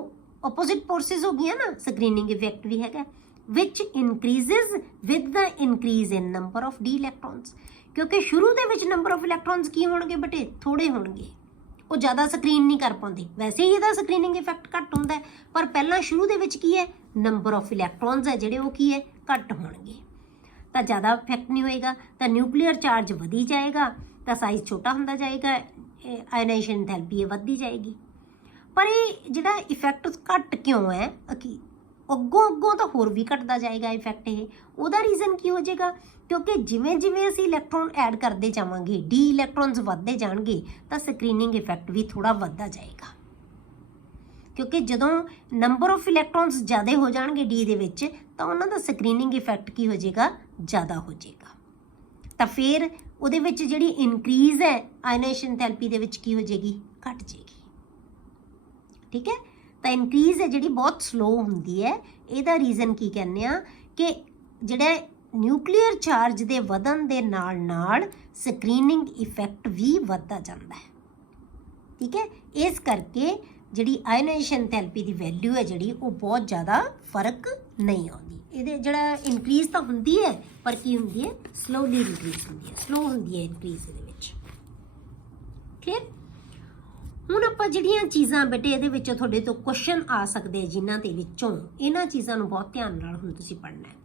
opposite forces हो गया ना, screening effect भी हैगा। which increases with the increase in number of d electrons, क्योंकि शुरू ਦੇ ਵਿੱਚ ਨੰਬਰ ਆਫ ਇਲੈਕਟ੍ਰॉन्स ਕੀ ਹੋਣਗੇ ਬੇਟੇ, ਥੋੜੇ ਹੋਣਗੇ, ਉਹ ਜ਼ਿਆਦਾ ਸਕਰੀਨ ਨਹੀਂ ਕਰ ਪਾਉਂਦੇ। ਵੈਸੇ ਹੀ ਇਹਦਾ ਸਕਰੀਨਿੰਗ ਇਫੈਕਟ ਘੱਟ ਹੁੰਦਾ ਹੈ, ਪਰ ਪਹਿਲਾਂ ਸ਼ੁਰੂ ਦੇ ਵਿੱਚ ਕੀ ਹੈ, ਨੰਬਰ ਆਫ ਇਲੈਕਟ੍ਰॉन्स ਹੈ ਜਿਹੜੇ ਉਹ ਕੀ ਹੈ, ਘੱਟ ਹੋਣਗੇ, ਤਾਂ ਜ਼ਿਆਦਾ ਇਫੈਕਟ ਨਹੀਂ ਹੋਏਗਾ, ਤਾਂ ਨਿਊਕਲੀਅਰ ਚਾਰਜ ਵਧੀ ਜਾਏਗਾ, ਤਾਂ ਸਾਈਜ਼ ਛੋਟਾ ਹੁੰਦਾ ਜਾਏਗਾ, ਆਇਨਾਈਜ਼ੇਸ਼ਨ ਐਂਥੈਲਪੀ ਵੱਧਦੀ ਜਾਏਗੀ। ਪਰ ਇਹ ਜਿਹੜਾ ਇਫੈਕਟ ਘੱਟ ਕਿਉਂ ਹੈ, ਅੱਗੋਂ ਤਾਂ ਹੋਰ ਵੀ ਘਟਦਾ ਜਾਏਗਾ ਇਫੈਕਟ। ਇਹ ਉਹਦਾ ਰੀਜ਼ਨ ਕੀ ਹੋ ਜਾਏਗਾ, ਕਿਉਂਕਿ ਜਿਵੇਂ ਜਿਵੇਂ ਅਸੀਂ ਇਲੈਕਟ੍ਰੋਨ ਐਡ ਕਰਦੇ ਜਾਵਾਂਗੇ, ਡੀ ਇਲੈਕਟ੍ਰੋਨਸ ਵੱਧਦੇ ਜਾਣਗੇ, ਤਾਂ ਸਕਰੀਨਿੰਗ ਇਫੈਕਟ ਵੀ ਥੋੜਾ ਵੱਧਦਾ ਜਾਏਗਾ, ਕਿਉਂਕਿ ਜਦੋਂ ਨੰਬਰ ਆਫ ਇਲੈਕਟ੍ਰੋਨਸ ਜ਼ਿਆਦਾ ਹੋ ਜਾਣਗੇ ਡੀ ਦੇ ਵਿੱਚ, ਤਾਂ ਉਹਨਾਂ ਦਾ ਸਕਰੀਨਿੰਗ ਇਫੈਕਟ ਕੀ ਹੋ ਜਾਏਗਾ, ਜ਼ਿਆਦਾ ਹੋ ਜਾਏਗਾ। ਤਾਂ ਫਿਰ ਉਹਦੇ ਵਿੱਚ ਜਿਹੜੀ ਇਨਕਰੀਜ਼ ਹੈ ਆਇਨਾਈਜ਼ੇਸ਼ਨ ਐਂਥੈਲਪੀ ਦੇ ਵਿੱਚ ਕੀ ਹੋ ਜਾਏਗੀ, ਘਟ ਜਾਏਗੀ। ਠੀਕ ਹੈ, ਤਾਂ ਇਨਕਰੀਜ਼ ਹੈ ਜਿਹੜੀ ਬਹੁਤ ਸਲੋ ਹੁੰਦੀ ਹੈ। ਇਹਦਾ ਰੀਜ਼ਨ ਕੀ ਕਹਿੰਦੇ ਆ ਕਿ ਜਿਹੜਾ ਨਿਊਕਲੀਅਰ ਚਾਰਜ ਦੇ ਵਧਣ ਦੇ ਨਾਲ ਨਾਲ ਸਕਰੀਨਿੰਗ ਇਫੈਕਟ ਵੀ ਵੱਧਦਾ ਜਾਂਦਾ ਹੈ। ਠੀਕ ਹੈ, ਇਸ ਕਰਕੇ ਜਿਹੜੀ ਆਇਨਾਈਜ਼ੇਸ਼ਨ ਐਂਥੈਲਪੀ ਦੀ ਵੈਲਿਊ ਹੈ ਜਿਹੜੀ ਉਹ ਬਹੁਤ ਜ਼ਿਆਦਾ ਫਰਕ ਨਹੀਂ ਆਉਂਦੀ। ਇਹਦੇ ਜਿਹੜਾ ਇਨਕਰੀਜ਼ ਤਾਂ ਹੁੰਦੀ ਹੈ, ਪਰ ਕੀ ਹੁੰਦੀ ਹੈ, ਸਲੋਲੀ ਇਨਕਰੀਜ਼ ਹੁੰਦੀ ਹੈ, ਸਲੋ ਹੁੰਦੀ ਹੈ ਇਨਕਰੀਜ਼ ਇਹਦੇ ਵਿੱਚ। ਕਲੀਅਰ। ਹੁਣ ਆਪਾਂ ਜਿਹੜੀਆਂ ਚੀਜ਼ਾਂ ਬੇਟੇ ਇਹਦੇ ਵਿੱਚੋਂ ਤੁਹਾਡੇ ਤੋਂ ਕੁਐਸਚਨ ਆ ਸਕਦੇ ਆ, ਜਿਨ੍ਹਾਂ ਦੇ ਵਿੱਚੋਂ ਇਹਨਾਂ ਚੀਜ਼ਾਂ ਨੂੰ ਬਹੁਤ ਧਿਆਨ ਨਾਲ ਹੁਣ ਤੁਸੀਂ ਪੜ੍ਹਨਾ ਹੈ।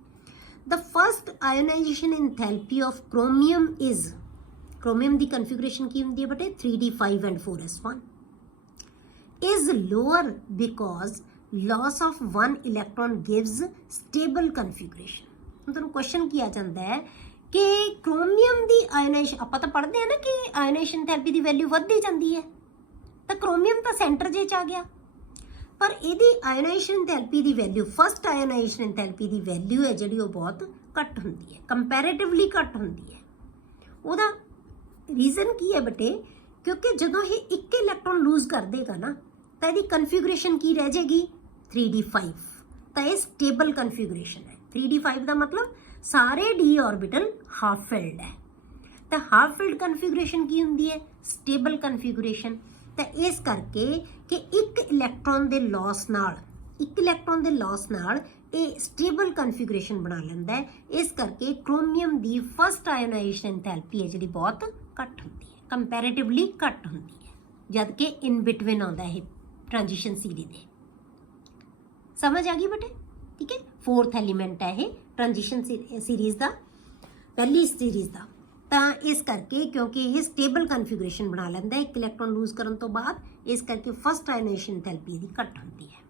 The first ionization enthalpy of chromium is, chromium the configuration ਕੀ ਹੁੰਦੀ ਹੈ ਬੇਟੇ, 3d5 and 4s1, is lower because loss of one electron gives stable configuration। ਹੁਣ ਤੁਹਾਨੂੰ ਕੁਐਸਚਨ ਕੀ ਆ ਜਾਂਦਾ ਹੈ ਕਿ ਕ੍ਰੋਮੀਅਮ ਦੀ ਆਇਨਾਈਜ਼ੇਸ਼ਨ, ਆਪਾਂ ਤਾਂ ਪੜ੍ਹਦੇ ਆ ਨਾ ਕਿ ਆਇਨਾਈਜ਼ੇਸ਼ਨ ਐਂਥੈਲਪੀ ਦੀ ਵੈਲਿਊ ਵੱਧਦੀ ਜਾਂਦੀ ਹੈ, ਤਾਂ ਕ੍ਰੋਮੀਅਮ ਤਾਂ ਸੈਂਟਰ ਜੇ 'ਚ ਆ ਗਿਆ, ਪਰ ਇਹਦੀ ਆਇਨਾਈਜ਼ੇਸ਼ਨ ਐਂਥੈਲਪੀ ਦੀ ਵੈਲਿਊ, ਫਸਟ ਆਇਨਾਈਜ਼ੇਸ਼ਨ ਐਂਥੈਲਪੀ ਦੀ ਵੈਲਿਊ ਹੈ ਜਿਹੜੀ ਉਹ ਬਹੁਤ ਘੱਟ ਹੁੰਦੀ ਹੈ, ਕੰਪੈਰੇਟਿਵਲੀ ਘੱਟ ਹੁੰਦੀ ਹੈ। ਉਹਦਾ ਰੀਜ਼ਨ ਕੀ ਹੈ ਬੇਟੇ, ਕਿਉਂਕਿ ਜਦੋਂ ਇਹ ਇੱਕ ਇਲੈਕਟ੍ਰੋਨ ਲੂਜ਼ ਕਰ ਦੇਗਾ ਨਾ, ਤਾਂ ਇਹਦੀ ਕਨਫਿਗੂਰੇਸ਼ਨ ਕੀ ਰਹਿ ਜਾਏਗੀ, 3d5, ਤਾਂ ਇਹ ਸਟੇਬਲ ਕਨਫਿਗੂਰੇਸ਼ਨ ਹੈ। 3d5 ਦਾ ਮਤਲਬ ਸਾਰੇ ਡੀ ਆਰਬਿਟਲ ਹਾਫ ਫਿਲਡ ਹੈ, ਤਾਂ ਹਾਫ ਫਿਲਡ ਕਨਫਿਗੂਰੇਸ਼ਨ ਕੀ ਹੁੰਦੀ ਹੈ, ਸਟੇਬਲ ਕਨਫਿਗੂਰੇਸ਼ਨ। ਤਾਂ ਇਸ ਕਰਕੇ ਕਿ ਇੱਕ ਇਲੈਕਟ੍ਰੋਨ ਦੇ ਲਾਸ ਨਾਲ ਇਹ ਸਟੇਬਲ ਕਨਫਿਗੂਰੇਸ਼ਨ ਬਣਾ ਲੈਂਦਾ ਹੈ। ਇਸ ਕਰਕੇ ਕ੍ਰੋਮੀਅਮ ਦੀ ਫਸਟ ਆਇਨਾਈਜ਼ੇਸ਼ਨ ਐਂਥੈਲਪੀ ਹੈ ਜਿਹੜੀ ਬਹੁਤ ਘੱਟ ਹੁੰਦੀ ਹੈ, ਕੰਪੈਰੇਟਿਵਲੀ ਘੱਟ ਹੁੰਦੀ ਹੈ, ਜਦ ਕਿ ਇਨ ਬਿਟਵੀਨ ਆਉਂਦਾ ਇਹ ਟ੍ਰਾਂਜੀਸ਼ਨ ਸੀਰੀਜ਼ ਦੇ। ਸਮਝ ਆ ਗਈ ਬੇਟੇ? ਠੀਕ ਹੈ, ਫੋਰਥ ਐਲੀਮੈਂਟ ਹੈ ਇਹ ਟ੍ਰਾਂਜੀਸ਼ਨ ਸੀਰੀਜ਼ ਦਾ, ਪਹਿਲੀ ਸੀਰੀਜ਼ ਦਾ। ਤਾਂ ਇਸ ਕਰਕੇ ਕਿਉਂਕਿ ਇਹ ਸਟੇਬਲ ਕਨਫਿਗੂਰੇਸ਼ਨ ਬਣਾ ਲੈਂਦਾ ਹੈ ਇੱਕ ਇਲੈਕਟ੍ਰੋਨ ਲੂਜ਼ ਕਰਨ ਤੋਂ ਬਾਅਦ, ਇਸ ਕਰਕੇ ਫਸਟ ਆਇਨਾਈਜ਼ੇਸ਼ਨ ਐਂਥੈਲਪੀ ਦੀ ਘੱਟ ਹੁੰਦੀ ਹੈ।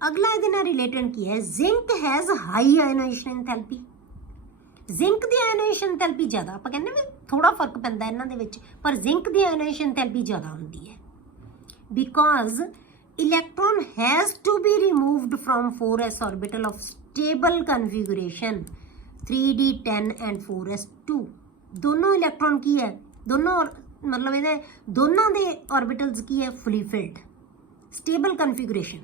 ਅਗਲਾ ਇਹਦੇ ਨਾਲ ਰਿਲੇਟਡ ਕੀ ਹੈ, ਜ਼ਿੰਕ ਹੈਜ਼ ਹਾਈ ਆਇਨਾਈਜ਼ੇਸ਼ਨ ਐਂਥੈਲਪੀ। ਜ਼ਿੰਕ ਦੀ ਆਇਨਾਈਜ਼ੇਸ਼ਨ ਐਂਥੈਲਪੀ ਜ਼ਿਆਦਾ, ਆਪਾਂ ਕਹਿੰਦੇ ਵੀ ਥੋੜਾ ਫਰਕ ਪੈਂਦਾ ਇਹਨਾਂ ਦੇ ਵਿੱਚ, ਪਰ ਜ਼ਿੰਕ ਦੀ ਆਇਨਾਈਜ਼ੇਸ਼ਨ ਐਂਥੈਲਪੀ ਜ਼ਿਆਦਾ ਹੁੰਦੀ ਹੈ, because electron has to be removed from 4s orbital of stable configuration 3d10 and 4s2। ਦੋਨੋਂ ਇਲੈਕਟ੍ਰੋਨ ਕੀ ਹੈ, ਦੋਨੋਂ ਮਤਲਬ ਇਹਦੇ ਦੋਨਾਂ ਦੇ ਆਰਬਿਟਲਸ ਕੀ ਹੈ, ਫੁਲੀ ਫਿਲਡ, ਸਟੇਬਲ ਕਨਫਿਗੂਰੇਸ਼ਨ।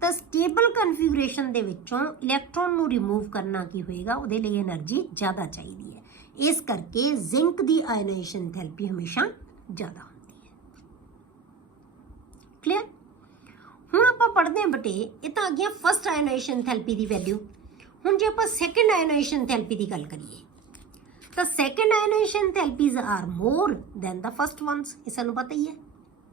ਤਾਂ ਸਟੇਬਲ ਕਨਫਿਗੂਰੇਸ਼ਨ ਦੇ ਵਿੱਚੋਂ ਇਲੈਕਟ੍ਰੋਨ ਨੂੰ ਰਿਮੂਵ ਕਰਨਾ ਕੀ ਹੋਏਗਾ, ਉਹਦੇ ਲਈ એનર્ਜੀ ਜ਼ਿਆਦਾ ਚਾਹੀਦੀ ਹੈ। ਇਸ ਕਰਕੇ ਜ਼ਿੰਕ ਦੀ ਆਇਨਾਈਜ਼ੇਸ਼ਨ ਐਂਥੈਲਪੀ ਹਮੇਸ਼ਾ ਜ਼ਿਆਦਾ ਹੁੰਦੀ ਹੈ। ਕਲੀਅਰ। ਹੁਣ ਆਪਾਂ ਪੜ੍ਹਦੇ ਹਾਂ ਬੇਟੇ, ਇਹ ਤਾਂ ਆ ਗਿਆ ਫਸਟ ਆਇਨਾਈਜ਼ੇਸ਼ਨ ਐਂਥੈਲਪੀ ਦੀ ਵੈਲਿਊ। ਹੁਣ ਜੇ ਆਪਾਂ ਸੈਕੰਡ ਆਇਨਾਈਜ਼ੇਸ਼ਨ ਐਂਥੈਲਪੀ ਦੀ ਗੱਲ ਕਰੀਏ, ਤਾਂ second ionization enthalpies are more than the first ones. ਇਹ ਸਾਨੂੰ ਪਤਾ ਹੀ ਹੈ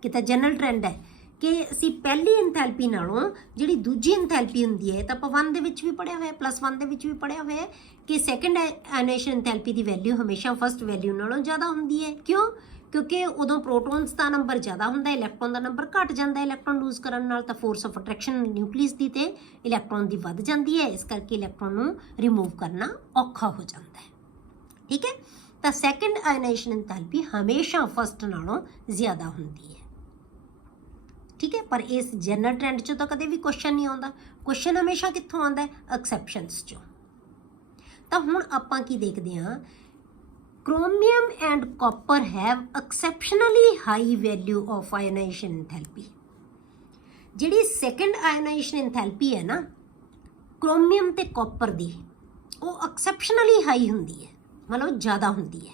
ਕਿ ਤਾਂ ਜਨਰਲ ਟ੍ਰੈਂਡ ਹੈ ਕਿ ਅਸੀਂ ਪਹਿਲੀ ਐਂਥੈਲਪੀ ਨਾਲੋਂ ਜਿਹੜੀ ਦੂਜੀ ਐਂਥੈਲਪੀ ਹੁੰਦੀ ਹੈ, ਤਾਂ ਆਪਾਂ 1 ਦੇ ਵਿੱਚ ਵੀ ਪੜ੍ਹਿਆ ਹੋਇਆ, +1 ਦੇ ਵਿੱਚ ਵੀ ਪੜ੍ਹਿਆ ਹੋਇਆ ਕਿ ਸੈਕੰਡ ਆਇਨਾਈਜ਼ੇਸ਼ਨ ਐਂਥੈਲਪੀ ਦੀ ਵੈਲਿਊ ਹਮੇਸ਼ਾ ਫਸਟ ਵੈਲਿਊ ਨਾਲੋਂ ਜ਼ਿਆਦਾ ਹੁੰਦੀ ਹੈ। ਕਿਉਂ? ਕਿਉਂਕਿ ਉਦੋਂ ਪ੍ਰੋਟੋਨਸ ਦਾ ਨੰਬਰ ਜ਼ਿਆਦਾ ਹੁੰਦਾ, ਇਲੈਕਟ੍ਰੋਨ ਦਾ ਨੰਬਰ ਘੱਟ ਜਾਂਦਾ। ਇਲੈਕਟ੍ਰੋਨ ਲੂਜ਼ ਕਰਨ ਨਾਲ ਤਾਂ ਫੋਰਸ ਆਫ ਅਟਰੈਕਸ਼ਨ ਨਿਊਕਲੀਅਸ ਦੀ ਤੇ ਇਲੈਕਟ੍ਰੋਨ ਦੀ ਵੱਧ ਜਾਂਦੀ ਹੈ, ਇਸ ਕਰਕੇ ਇਲੈਕਟ੍ਰੋਨ ਨੂੰ ਰਿਮੂਵ ਕਰਨਾ ਔਖਾ ਹੋ ਜਾਂਦਾ ਹੈ। ਠੀਕ ਹੈ, ਤਾਂ ਸੈਕੰਡ ਆਇਨਾਈਜ਼ੇਸ਼ਨ ਐਂਥੈਲਪੀ ਹਮੇਸ਼ਾ ਫਸਟ ਨਾਲੋਂ ਜ਼ਿਆਦਾ ਹੁੰਦੀ ਹੈ। ਠੀਕ ਹੈ, ਪਰ ਇਸ ਜਨਰਲ ਟ੍ਰੈਂਡ 'ਚੋਂ ਤਾਂ ਕਦੇ ਵੀ ਕੁਐਸਚਨ ਨਹੀਂ ਆਉਂਦਾ। ਕੁਐਸਚਨ ਹਮੇਸ਼ਾ ਕਿੱਥੋਂ ਆਉਂਦਾ ਹੈ, ਐਕਸੈਪਸ਼ਨਸ 'ਚੋਂ। ਤਾਂ ਹੁਣ ਆਪਾਂ ਕੀ ਦੇਖਦੇ ਹਾਂ, chromium and copper have exceptionally high value of ionization enthalpy। ਜਿਹੜੀ ਸੈਕੰਡ ਆਇਨਾਈਜ਼ੇਸ਼ਨ ਐਂਥੈਲਪੀ ਹੈ ਨਾ ਕ੍ਰੋਮੀਅਮ ਤੇ ਕਾਪਰ ਦੀ, ਉਹ ਐਕਸੈਪਸ਼ਨਲੀ ਹਾਈ ਹੁੰਦੀ ਹੈ, ਮਤਲਬ ਜ਼ਿਆਦਾ ਹੁੰਦੀ ਹੈ।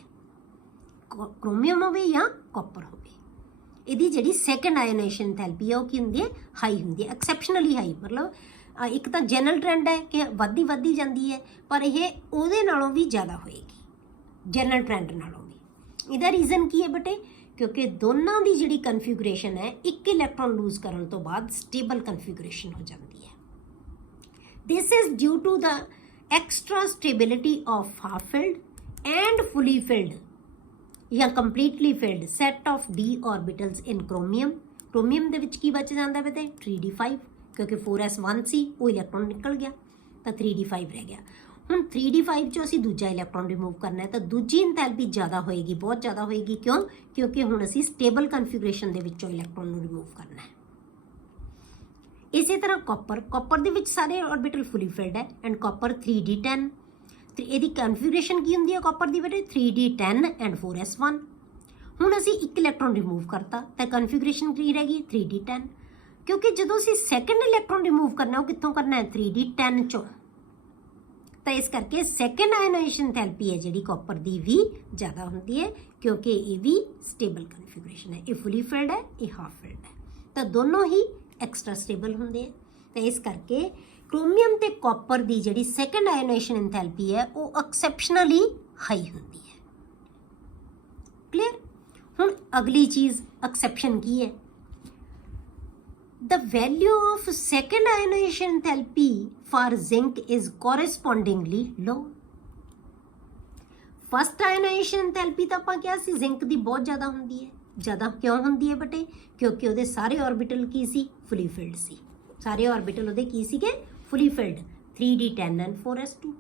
ਕ੍ਰੋਮੀਅਮ ਹੋਵੇ ਜਾਂ ਕਾਪਰ ਹੋਵੇ, ਇਹਦੀ ਜਿਹੜੀ ਸੈਕੰਡ ਆਇਨਾਈਜ਼ੇਸ਼ਨ ਐਂਥੈਲਪੀ ਹੈ ਉਹ ਕੀ ਹੁੰਦੀ ਹੈ, ਹਾਈ ਹੁੰਦੀ ਹੈ, ਐਕਸੈਪਸ਼ਨਲੀ ਹਾਈ। ਮਤਲਬ ਇੱਕ ਤਾਂ ਜਨਰਲ ਟ੍ਰੈਂਡ ਹੈ ਕਿ ਵੱਧਦੀ ਜਾਂਦੀ ਹੈ, ਪਰ ਇਹ ਉਹਦੇ ਨਾਲੋਂ ਵੀ ਜ਼ਿਆਦਾ ਹੋਏਗੀ, ਜਨਰਲ ਟ੍ਰੈਂਡ ਨਾਲੋਂ ਵੀ। ਇਹਦਾ ਰੀਜ਼ਨ ਕੀ ਹੈ ਬੇਟੇ? ਕਿਉਂਕਿ ਦੋਨਾਂ ਦੀ ਜਿਹੜੀ ਕਨਫਿਗੂਰੇਸ਼ਨ ਹੈ ਇੱਕ ਇਲੈਕਟ੍ਰੋਨ ਲੂਜ਼ ਕਰਨ ਤੋਂ ਬਾਅਦ ਸਟੇਬਲ ਕਨਫਿਗੂਰੇਸ਼ਨ ਹੋ ਜਾਂਦੀ ਹੈ। This is due to the extra stability of half filled and fully filled ਜਾਂ completely filled set of d orbitals in chromium। chromium ਦੇ ਵਿੱਚ ਕੀ ਬਚ ਜਾਂਦਾ ਬੇਟੇ? 3d5, ਕਿਉਂਕਿ 4s1 ਸੀ, ਉਹ ਇਲੈਕਟ੍ਰੋਨ ਨਿਕਲ ਗਿਆ ਤਾਂ 3d5 ਰਹਿ ਗਿਆ। ਹੁਣ 3d5 ਚੋਂ ਅਸੀਂ ਦੂਜਾ ਇਲੈਕਟ੍ਰੋਨ ਰਿਮੂਵ ਕਰਨਾ ਹੈ ਤਾਂ ਦੂਜੀ ਇੰਥੈਲਪੀ ਜ਼ਿਆਦਾ ਹੋਏਗੀ, ਬਹੁਤ ਜ਼ਿਆਦਾ ਹੋਏਗੀ। ਕਿਉਂ? ਕਿਉਂਕਿ ਹੁਣ ਅਸੀਂ ਸਟੇਬਲ ਕਨਫਿਗੂਰੇਸ਼ਨ ਦੇ ਵਿੱਚੋਂ ਇਲੈਕਟ੍ਰੋਨ ਨੂੰ ਰਿਮੂਵ ਕਰਨਾ ਹੈ। ਇਸੇ ਤਰ੍ਹਾਂ ਕਾਪਰ ਦੇ ਵਿੱਚ ਸਾਰੇ ਆਰਬਿਟਲ ਫੁਲੀ ਫਿਲਡ ਹੈ ਐਂਡ ਕਾਪਰ 3d10। ਇਹਦੀ ਕਨਫਿਗੂਰੇਸ਼ਨ ਕੀ ਹੁੰਦੀ ਹੈ ਕਾਪਰ ਦੀ ਬੇਟੇ? 3d10 and 4s1। ਹੁਣ ਅਸੀਂ ਇੱਕ ਇਲੈਕਟ੍ਰੋਨ ਰਿਮੂਵ ਕਰਤਾ ਤਾਂ ਕਨਫਿਗੂਰੇਸ਼ਨ ਕੀ ਰਹਿ ਗਈ? 3d10। ਕਿਉਂਕਿ ਜਦੋਂ ਅਸੀਂ ਸੈਕੰਡ ਇਲੈਕਟ੍ਰੋਨ ਰਿਮੂਵ ਕਰਨਾ ਉਹ ਕਿੱਥੋਂ ਕਰਨਾ ਹੈ? 3d10 ਚੋਂ। ਤਾਂ ਇਸ ਕਰਕੇ ਸੈਕੰਡ ਆਇਓਨਾਈਜੇਸ਼ਨ ਇੰਥੈਲਪੀ ਹੈ ਜਿਹੜੀ ਕਾਪਰ ਦੀ ਵੀ ਜ਼ਿਆਦਾ ਹੁੰਦੀ ਹੈ, ਕਿਉਂਕਿ ਇਹ ਵੀ ਸਟੇਬਲ ਕਨਫਿਗੂਰੇਸ਼ਨ ਹੈ। ਇਹ ਫੁਲੀ ਫਿਲਡ ਹੈ, ਇਹ ਹਾਫ ਫਿਲਡ ਹੈ, ਤਾਂ ਦੋਨੋਂ ਹੀ ਐਕਸਟਰਾ ਸਟੇਬਲ ਹੁੰਦੇ ਆ। ਤਾਂ ਇਸ ਕਰਕੇ ਕ੍ਰੋਮੀਅਮ ਤੇ ਕਾਪਰ ਦੀ ਜਿਹੜੀ ਸੈਕੰਡ ਆਇਓਨਾਈਜੇਸ਼ਨ ਇੰਥੈਲਪੀ ਹੈ ਉਹ ਐਕਸੈਪਸ਼ਨਲੀ ਹਾਈ ਹੁੰਦੀ ਹੈ। ਕਲੀਅਰ? ਹੁਣ ਅਗਲੀ ਚੀਜ਼ ਐਕਸੈਪਸ਼ਨ ਕੀ ਹੈ? The value of second ionization enthalpy for zinc is correspondingly low. First ionization enthalpy ਤਾਂ ਆਪਾਂ ਕਿਹਾ ਸੀ ਜ਼ਿੰਕ ਦੀ ਬਹੁਤ ਜ਼ਿਆਦਾ ਹੁੰਦੀ ਹੈ। ਜ਼ਿਆਦਾ ਕਿਉਂ ਹੁੰਦੀ ਹੈ ਬੇਟੇ? ਕਿਉਂਕਿ ਉਹਦੇ ਸਾਰੇ ਆਰਬਿਟਲ ਕੀ ਸੀ? ਫੁਲੀ ਫਿਲਡ ਸੀ। ਸਾਰੇ ਆਰਬਿਟਲ ਉਹਦੇ ਕੀ ਸੀਗੇ? Fully filled, 3d10 and 4s2।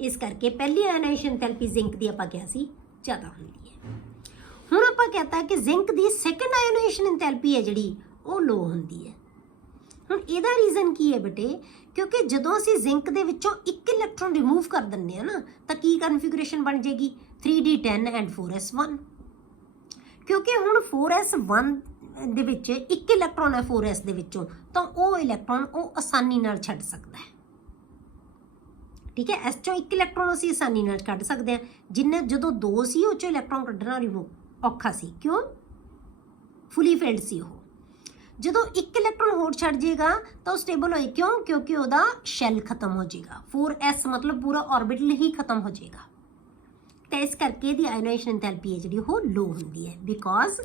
ਇਸ ਕਰਕੇ ਪਹਿਲੀ ਆਇਓਨਾਈਜੇਸ਼ਨ ਇੰਥੈਲਪੀ ਜ਼ਿੰਕ ਦੀ ਆਪਾਂ ਕਿਹਾ ਸੀ ਜ਼ਿਆਦਾ ਹੁੰਦੀ ਹੈ। ਹੁਣ ਆਪਾਂ ਕਹਤਾ ਕਿ ਜ਼ਿੰਕ ਦੀ ਸੈਕੰਡ ਆਇਓਨਾਈਜੇਸ਼ਨ ਇੰਥੈਲਪੀ ਹੈ ਜਿਹੜੀ ਉਹ ਲੋ ਹੁੰਦੀ ਹੈ। ਹੁਣ ਇਹਦਾ ਰੀਜ਼ਨ ਕੀ ਹੈ ਬੇਟੇ? ਕਿਉਂਕਿ ਜਦੋਂ ਅਸੀਂ ਜ਼ਿੰਕ ਦੇ ਵਿੱਚੋਂ ਇੱਕ ਇਲੈਕਟ੍ਰੋਨ ਰਿਮੂਵ ਕਰ ਦਿੰਦੇ ਆ ਨਾ ਤਾਂ ਕੀ ਕਨਫਿਗੂਰੇਸ਼ਨ ਬਣ ਜਾਏਗੀ? 3d10 and 4s1। ਕਿਉਂਕਿ ਹੁਣ 4s1 ਦੇ ਵਿੱਚ ਇੱਕ ਇਲੈਕਟ੍ਰੋਨ ਹੈ 4s ਦੇ ਵਿੱਚੋਂ, ਤਾਂ ਉਹ ਇਲੈਕਟ੍ਰੋਨ ਉਹ ਆਸਾਨੀ ਨਾਲ ਛੱਡ ਸਕਦਾ ਹੈ। ਠੀਕ ਹੈ, ਇਸ ਚੋਂ ਇੱਕ ਇਲੈਕਟ੍ਰੋਨ ਅਸੀਂ ਆਸਾਨੀ ਨਾਲ ਕੱਢ ਸਕਦੇ ਹਾਂ, ਜਿੰਨੇ ਜਦੋਂ ਦੋ ਸੀ ਉਹ ਚੋਂ ਇਲੈਕਟ੍ਰੋਨ ਕੱਢਣਾ ਰਿਮੂਵ ਔਖਾ ਸੀ। ਕਿਉਂ? ਫੁਲੀ ਫਿਲਡ ਸੀ ਉਹ। ਜਦੋਂ ਇੱਕ ਇਲੈਕਟ੍ਰੋਨ ਹੋਰ ਛੱਡ ਜਾਏਗਾ ਤਾਂ ਉਹ ਸਟੇਬਲ ਹੋਏ। ਕਿਉਂ? ਕਿਉਂਕਿ ਉਹਦਾ ਸ਼ੈਲ ਖਤਮ ਹੋ ਜਾਏਗਾ। 4s ਮਤਲਬ ਪੂਰਾ ਆਰਬਿਟਲ ਹੀ ਖਤਮ ਹੋ ਜਾਏਗਾ। ਤਾਂ ਇਸ ਕਰਕੇ ਇਹਦੀ ਆਇਓਨਾਈਜੇਸ਼ਨ ਇੰਥੈਲਪੀ ਹੈ ਜਿਹੜੀ ਉਹ ਲੋ ਹੁੰਦੀ ਹੈ, because